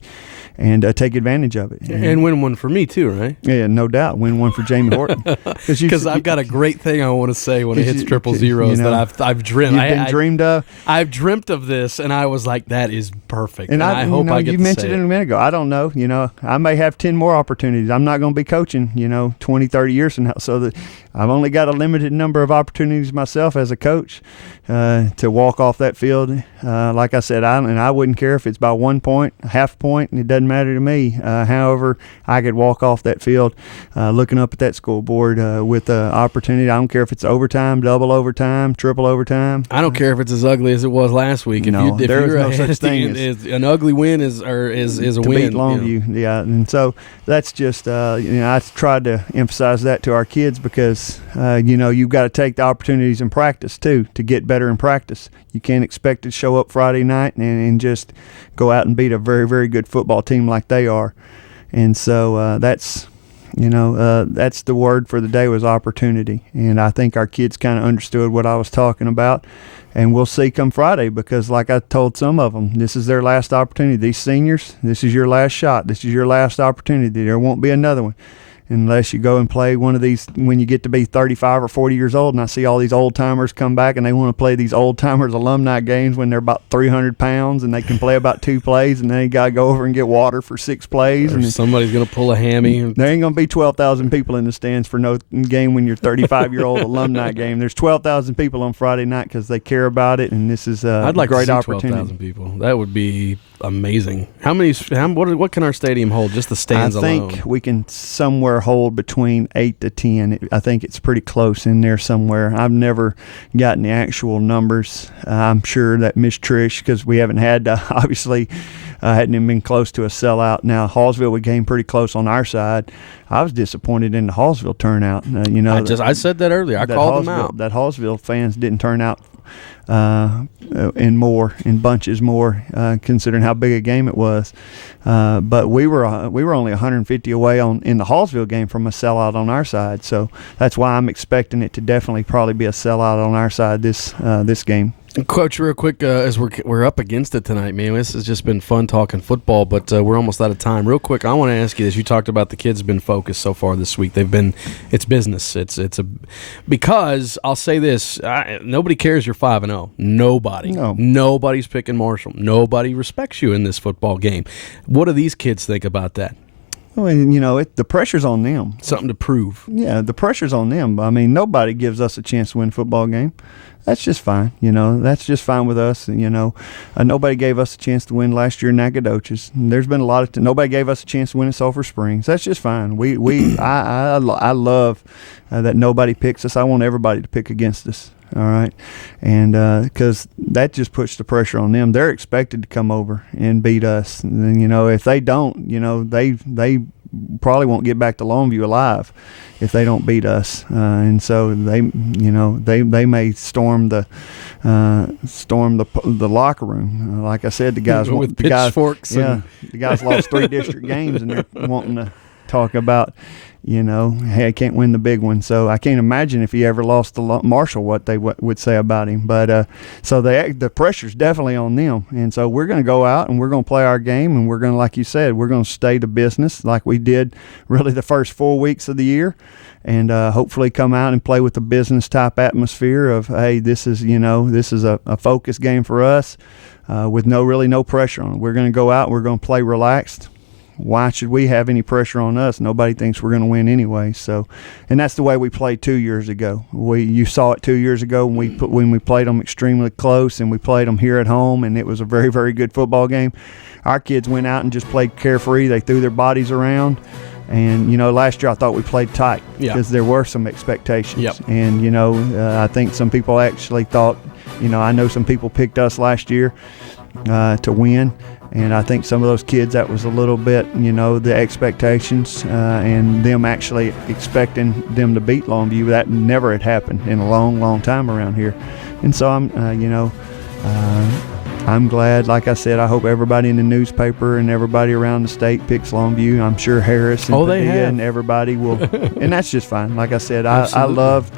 and take advantage of it. And win one for me too, right? Yeah, no doubt. Win one for Jamie Horton. Because I've got a great thing I want to say when it hits 000 that I've dreamt. Dreamed of? I've dreamt of this, and I was like, that is perfect. And I hope I get to say it. You mentioned it a minute ago. I don't know. I may have 10 more opportunities. I'm not going to be coaching, 20, 30 years from now. So I've only got a limited number of opportunities myself as a coach to walk off that field. Like I said, I wouldn't care if it's by 1 point, a half point. It doesn't doesn't matter to me. However, I could walk off that field looking up at that scoreboard with the opportunity. I don't care if it's overtime, double overtime, triple overtime. I don't care if it's as ugly as it was last week. If there is you're no such thing as an ugly win is a to win. beat Longview. Yeah, and so that's just I tried to emphasize that to our kids because you've got to take the opportunities in practice too to get better in practice. You can't expect to show up Friday night and just go out and beat a very, very good football team like they are. And so that's the word for the day was opportunity. And I think our kids kind of understood what I was talking about. And we'll see come Friday because, like I told some of them, this is their last opportunity. These seniors, this is your last shot. This is your last opportunity. There won't be another one unless you go and play one of these when you get to be 35 or 40 years old. And I see all these old-timers come back and they want to play these old-timers alumni games when they're about 300 pounds and they can play about 2 plays and then you got to go over and get water for 6 plays. And somebody's going to pull a hammy. There ain't going to be 12,000 people in the stands for no game when you're 35-year-old alumni game. There's 12,000 people on Friday night because they care about it, and this is a great opportunity. 12,000 people. That would be amazing. What can our stadium hold? Just the stands alone? I think we can somewhere hold between 8 to 10. I think it's pretty close in there somewhere. I've never gotten the actual numbers. I'm sure that Miss Trish, because we haven't had obviously hadn't even been close to a sellout. Now Hallsville, we came pretty close on our side. I was disappointed in the Hallsville turnout. I said that earlier. I called them out. That Hallsville fans didn't turn out in bunches more, considering how big a game it was. But we were only 150 away in the Hallsville game from a sellout on our side. So that's why I'm expecting it to definitely probably be a sellout on our side this game. Coach, real quick, as we're up against it tonight, man, this has just been fun talking football, but we're almost out of time. Real quick, I want to ask you this. You talked about the kids have been focused so far this week. It's business. Because I'll say this, nobody cares you're 5-0. Nobody. No. Nobody's picking Marshall. Nobody respects you in this football game. What do these kids think about that? Well, the pressure's on them. Something to prove. Yeah, the pressure's on them. I mean, nobody gives us a chance to win a football game. That's just fine. That's just fine with us. Nobody gave us a chance to win last year in Nacogdoches. There's been a lot of nobody gave us a chance to win in Sulphur Springs. That's just fine. I love that nobody picks us. I want everybody to pick against us. All right, and because that just puts the pressure on them. They're expected to come over and beat us. And if they don't, they probably won't get back to Longview alive if they don't beat us. And so they may storm the locker room. Like I said, the guys with pitchforks. The guys lost 3 district games and they're wanting to talk about. Hey, I can't win the big one. So I can't imagine if he ever lost to Marshall what they would say about him. But so the pressure's definitely on them. And so we're going to go out and we're going to play our game, and we're going to, like you said, we're going to stay to business like we did really the first 4 weeks of the year. And hopefully come out and play with a business type atmosphere of, hey, this is a focus game for us with no pressure on it. We're going to go out and we're going to play relaxed. Why should we have any pressure on us? Nobody thinks we're going to win anyway. So, and that's the way we played 2 years ago. You saw it 2 years ago when we played them extremely close, and we played them here at home, and it was a very, very good football game. Our kids went out and just played carefree. They threw their bodies around. And, last year I thought we played tight because there were some expectations. Yep. And, I think some people actually thought, I know some people picked us last year to win. And I think some of those kids, that was a little bit, the expectations and them actually expecting them to beat Longview. That never had happened in a long, long time around here. And so I'm glad. Like I said, I hope everybody in the newspaper and everybody around the state picks Longview. I'm sure Harris and Padilla and everybody will. And that's just fine. Like I said, I love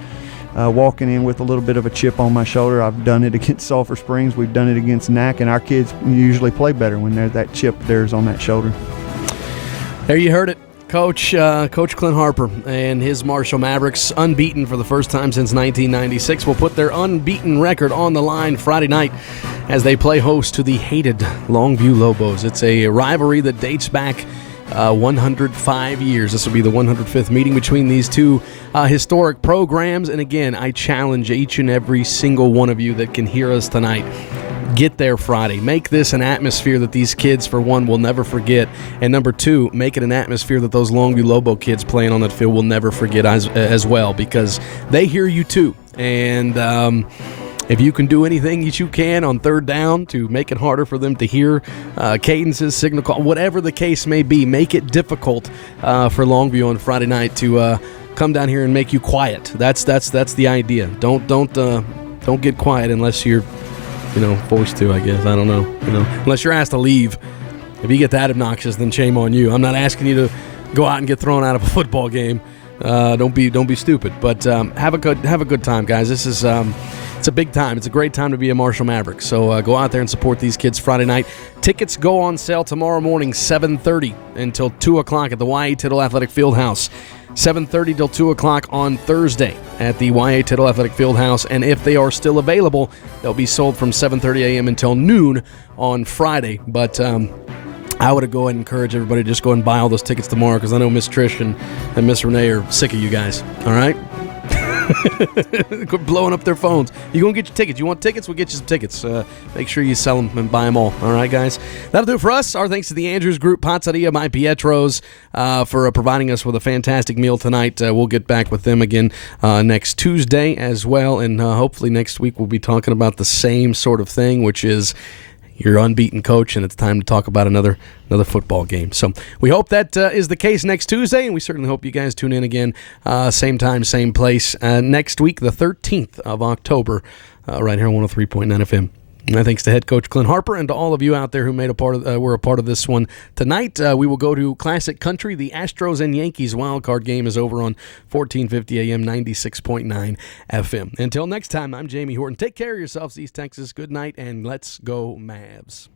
walking in with a little bit of a chip on my shoulder. I've done it against Sulphur Springs. We've done it against NAC, and our kids usually play better when that chip there's on that shoulder. There you heard it. Coach Clint Harper and his Marshall Mavericks, unbeaten for the first time since 1996, will put their unbeaten record on the line Friday night as they play host to the hated Longview Lobos. It's a rivalry that dates back 105 years. This will be the 105th meeting between these two historic programs. And again, I challenge each and every single one of you that can hear us tonight. Get there Friday. Make this an atmosphere that these kids, for one, will never forget. And number two, make it an atmosphere that those Longview Lobo kids playing on that field will never forget as well, because they hear you too. And if you can do anything that you can on third down to make it harder for them to hear cadences, signal call, whatever the case may be, make it difficult for Longview on Friday night to come down here and make you quiet. That's the idea. Don't get quiet unless you're forced to, I guess. I don't know. Unless you're asked to leave. If you get that obnoxious, then shame on you. I'm not asking you to go out and get thrown out of a football game. Don't be stupid. But have a good time, guys. This is it's a big time. It's a great time to be a Marshall Mavericks. So go out there and support these kids Friday night. Tickets go on sale tomorrow morning, 7:30 until 2 o'clock at the Y.A. Tittle Athletic Fieldhouse. 7:30 till 2 o'clock on Thursday at the Y.A. Tittle Athletic Fieldhouse. And if they are still available, they'll be sold from 7:30 a.m. until noon on Friday. But I would go ahead and encourage everybody to just go ahead and buy all those tickets tomorrow, because I know Miss Trish and Miss Renee are sick of you guys. All right? Quit blowing up their phones. You going to get your tickets. You want tickets? We'll get you some tickets. Make sure you sell them and buy them all. All right, guys? That'll do it for us. Our thanks to the Andrews Group, Pazzeria By Pietros, for providing us with a fantastic meal tonight. We'll get back with them again next Tuesday as well, and hopefully next week we'll be talking about the same sort of thing, which is your unbeaten coach, and it's time to talk about another football game. So we hope that is the case next Tuesday, and we certainly hope you guys tune in again, same time, same place, next week, the 13th of October, right here on 103.9 FM. And thanks to head coach Clint Harper and to all of you out there who were a part of this one tonight. We will go to Classic Country. The Astros and Yankees wildcard game is over on 1450 AM, 96.9 FM. Until next time, I'm Jamie Horton. Take care of yourselves, East Texas. Good night, and let's go Mavs.